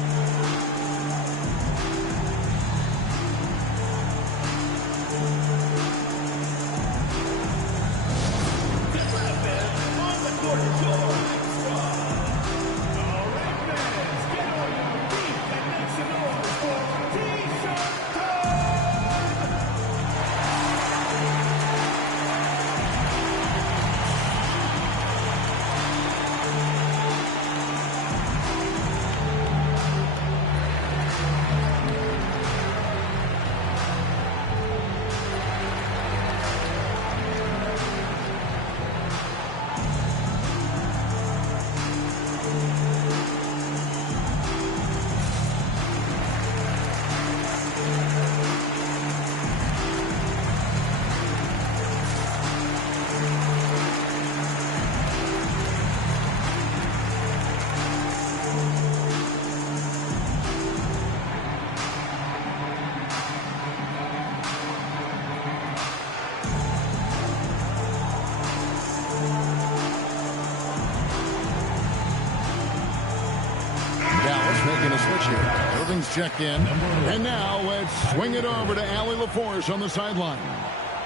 Making a switch here. Irving's checked in. And now let's swing it over to Allie LaForce on the sideline.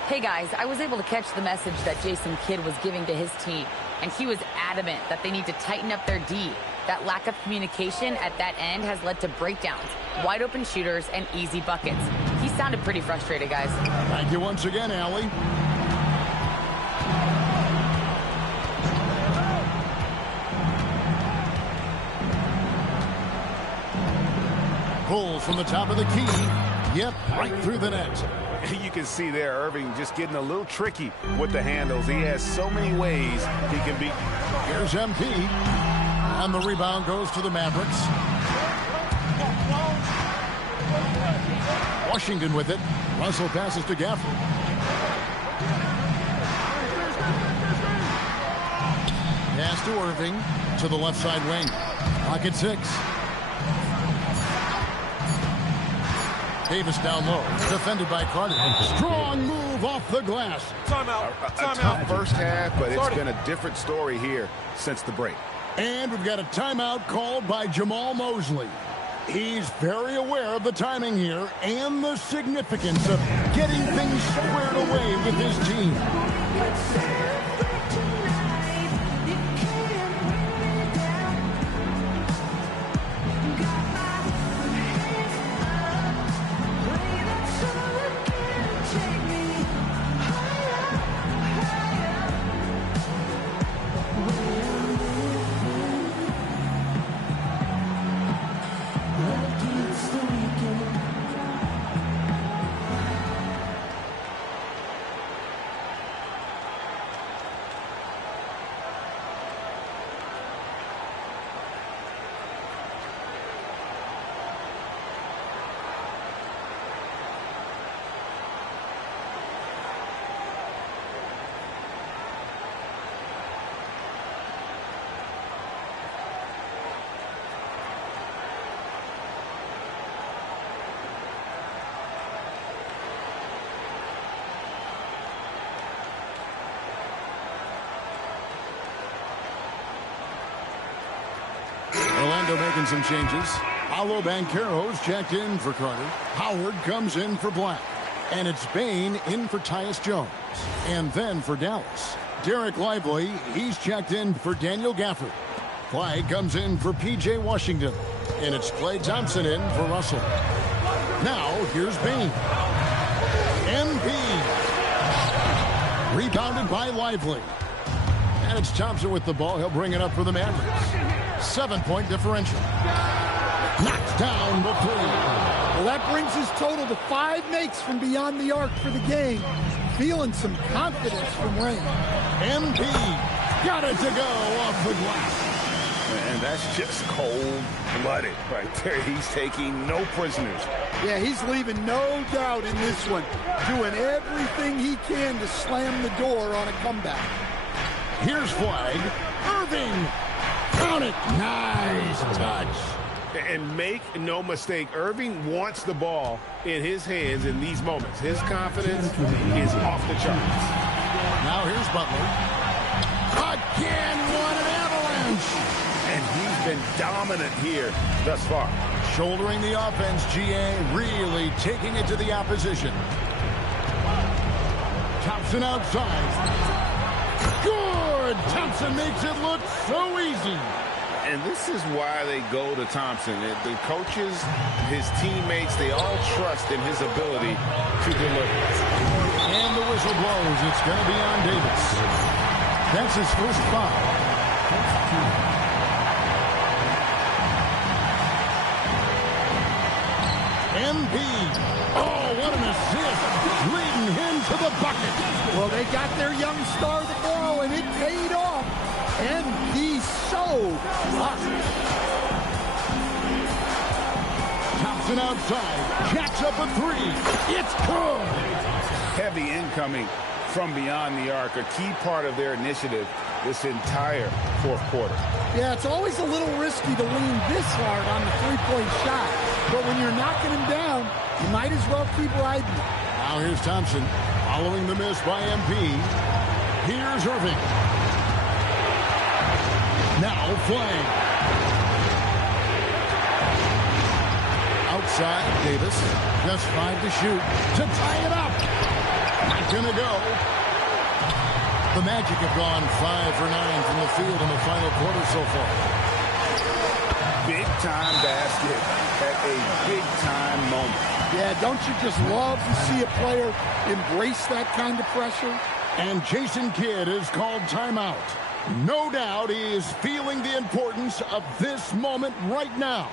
Hey guys, I was able to catch the message that Jason Kidd was giving to his team, and he was adamant that they need to tighten up their D. That lack of communication at that end has led to breakdowns, wide open shooters, and easy buckets. He sounded pretty frustrated, guys. Thank you once again, Allie. Pulls from the top of the key. Yep, right through the net. You can see there Irving just getting a little tricky with the handles. He has so many ways he can beat. Here's MP. And the rebound goes to the Mavericks. Washington with it. Russell passes to Gafford. Pass to Irving to the left side wing. Pocket 6. Davis down low. Defended by Carter. Strong move off the glass. Timeout. A tough first half, but it's been a different story here since the break. And we've got a timeout called by Jamal Mosley. He's very aware of the timing here and the significance of getting things squared away with his team. Orlando making some changes. Paolo Banchero's checked in for Carter. Howard comes in for Black. And it's Bain in for Tyus Jones. And then for Dallas, Derek Lively, he's checked in for Daniel Gafford. Clyde comes in for P.J. Washington. And it's Klay Thompson in for Russell. Now, here's Bain. MP. Rebounded by Lively. And it's Thompson with the ball. He'll bring it up for the Mavericks. 7-point differential. Knocks down the 3. Well, that brings his total to 5 makes from beyond the arc for the game. Feeling some confidence from Rain. MP got it to go off the glass. And that's just cold-blooded right there. He's taking no prisoners. Yeah, he's leaving no doubt in this one. Doing everything he can to slam the door on a comeback. Here's flag. Irving. Count it. Nice touch. And make no mistake, Irving wants the ball in his hands in these moments. His confidence is off the charts. Now here's Butler. Again, what an avalanche. And he's been dominant here thus far. Shouldering the offense, GA really taking it to the opposition. Thompson outside. Good! Thompson makes it look so easy. And this is why they go to Thompson. The coaches, his teammates, they all trust in his ability to deliver. And the whistle blows. It's going to be on Davis. That's his first foul. MP. Oh, what an assist. Leading him to the bucket. Well, they got their young star the ball, and it paid off. And he's so lucky. Thompson outside. Jacks up a 3. It's good. Heavy incoming from beyond the arc, a key part of their initiative this entire fourth quarter. Yeah, it's always a little risky to lean this hard on the three-point shot. But when you're knocking him down, you might as well keep riding. Now here's Thompson following the miss by MP. Here's Irving. Now Flame. Outside, Davis. Just 5 to shoot. To tie it up. Not gonna go. The Magic have gone 5 for 9 from the field in the final quarter so far. Big-time basket at a big-time moment. Yeah, don't you just love to see a player embrace that kind of pressure? And Jason Kidd is called timeout. No doubt he is feeling the importance of this moment right now.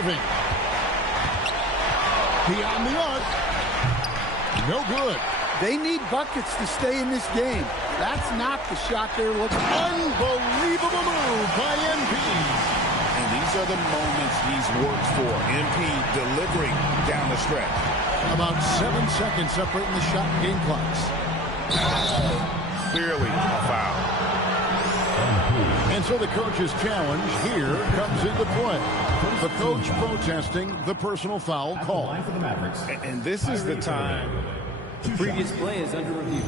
Irving. Beyond the arc. No good. They need buckets to stay in this game. That's not the shot they're looking for. Unbelievable move by MP. And these are the moments he's worked for. MP delivering down the stretch. About 7 seconds separating the shot and game clocks. Clearly a foul. And so the coach's challenge here comes into play. The coach protesting the personal foul call. And this is the time. The previous play is under review.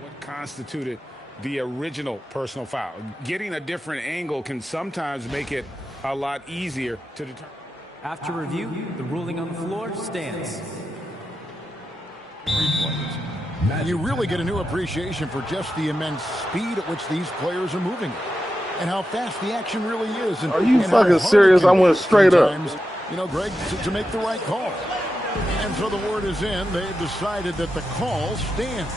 What constituted the original personal foul? Getting a different angle can sometimes make it a lot easier to determine. After review, the ruling on the floor stands. You really get a new appreciation for just the immense speed at which these players are moving and how fast the action really is. And, are you fucking and serious? I went straight up. You know, Greg, to make the right call. And so the word is in. They've decided that the call stands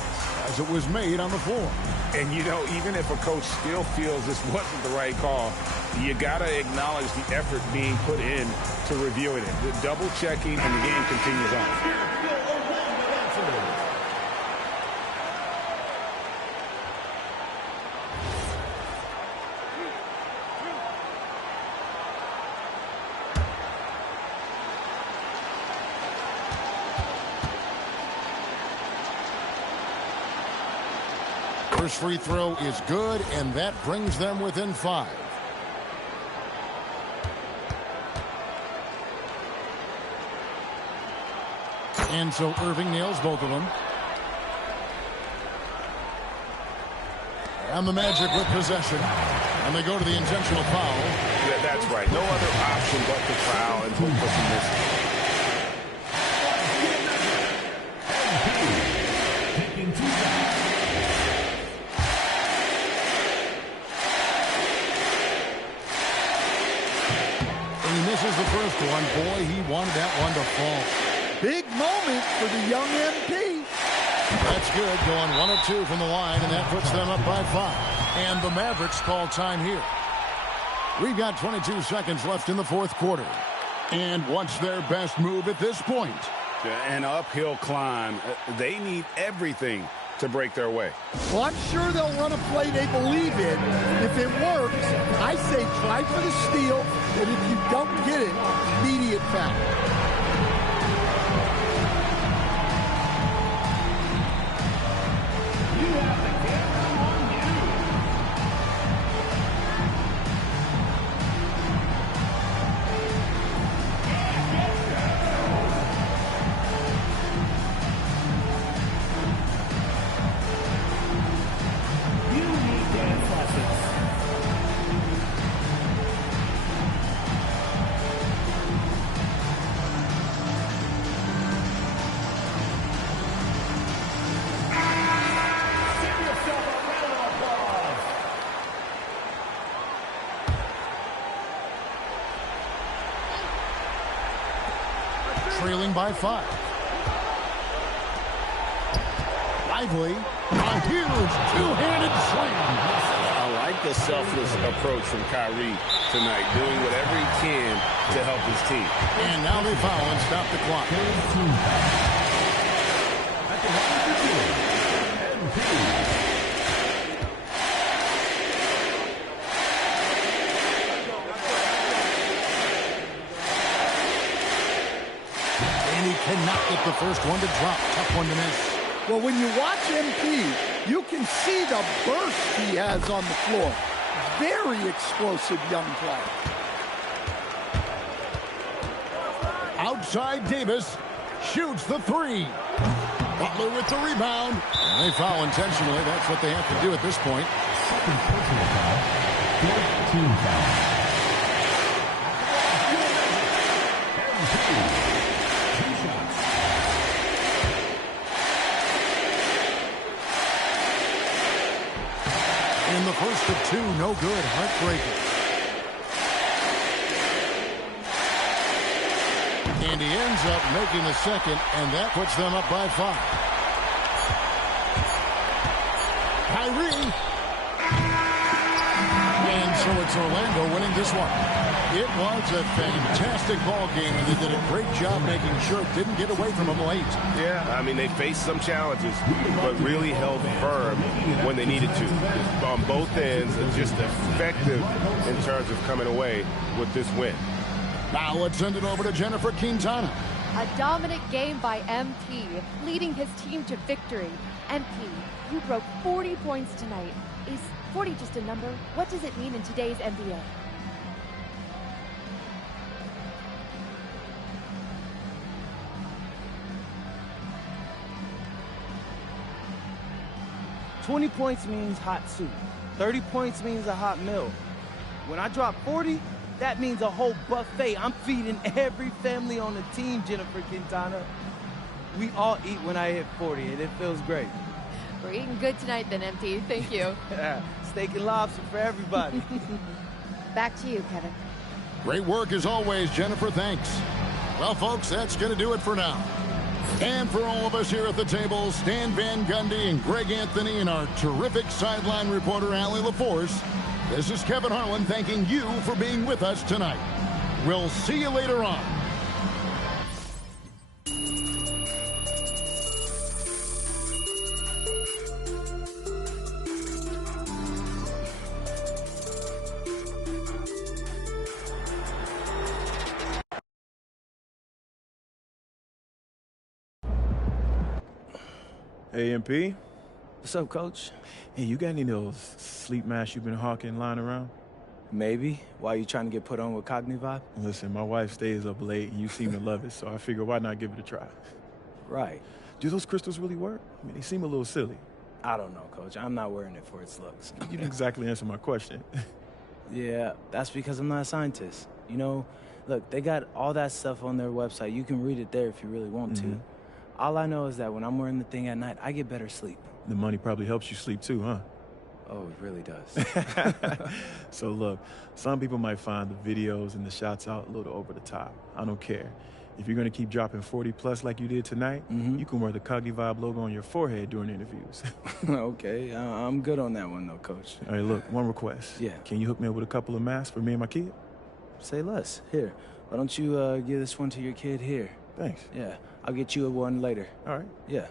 as it was made on the floor. And, you know, even if a coach still feels this wasn't the right call, you got to acknowledge the effort being put in to reviewing it. The double checking, and the game continues on. First free throw is good, and that brings them within 5. And so Irving nails both of them. And the Magic with possession. And they go to the intentional foul. Yeah, that's right. No other option but to foul and hope for some missing. Misses the first one. Boy, he wanted that one to fall. Big moment for the young MP. That's good. Going 1 of 2 from the line, and that puts them up by 5. And the Mavericks call time here. We've got 22 seconds left in the fourth quarter. And what's their best move at this point? An uphill climb. They need everything to break their way. Well, I'm sure they'll run a play they believe in. If it works, I say try for the steal, and if you don't get it, immediate foul. Trailing by 5. Lively. A huge two-handed slam. I like the selfless approach from Kyrie tonight, doing whatever he can to help his team. And now they foul and stop the clock. Cannot get the first one to drop. Tough one to miss. Well, when you watch MP, you can see the burst he has on the floor. Very explosive young player. Outside Davis shoots the 3. Butler with the rebound. And they foul intentionally. That's what they have to do at this point. Second personal foul. 14 foul. In the first of 2, no good. Heartbreaker. And he ends up making the second, and that puts them up by 5. Kyrie. And so it's Orlando winning this one. It was a fantastic ball game, and they did a great job making sure it didn't get away from them late. Yeah, I mean, they faced some challenges, but really held firm when they needed to. On both ends, and just effective in terms of coming away with this win. Now let's send it over to Jennifer Quintana. A dominant game by MP, leading his team to victory. MP, you broke 40 points tonight. Is 40 just a number? What does it mean in today's NBA? $20 points means hot soup. 30 points means a hot meal. When I drop 40, that means a whole buffet. I'm feeding every family on the team, Jennifer Quintana. We all eat when I hit 40, and it feels great. We're eating good tonight then, MT. Thank you. Steak and lobster for everybody. Back to you, Kevin. Great work as always, Jennifer. Thanks. Well, folks, that's going to do it for now. And for all of us here at the table, Stan Van Gundy and Greg Anthony and our terrific sideline reporter, Allie LaForce, this is Kevin Harlan thanking you for being with us tonight. We'll see you later on. Hey, MP. What's up, Coach? Hey, you got any of those sleep masks you've been hawking lying around? Maybe. Why are you trying to get put on with Cognivibe? Listen, my wife stays up late, and you seem to love it, so I figure why not give it a try? Right. Do those crystals really work? I mean, they seem a little silly. I don't know, Coach. I'm not wearing it for its looks. You didn't exactly answer my question. Yeah, that's because I'm not a scientist. You know, look, they got all that stuff on their website. You can read it there if you really want to. All I know is that when I'm wearing the thing at night, I get better sleep. The money probably helps you sleep too, huh? Oh, it really does. So look, some people might find the videos and the shots out a little over the top. I don't care. If you're going to keep dropping 40 plus like you did tonight, you can wear the Cognivibe logo on your forehead during interviews. Okay, I'm good on that one though, Coach. All right, look, one request. Yeah. Can you hook me up with a couple of masks for me and my kid? Say less. Here, why don't you give this one to your kid here? Thanks. Yeah, I'll get you one later. All right. Yeah.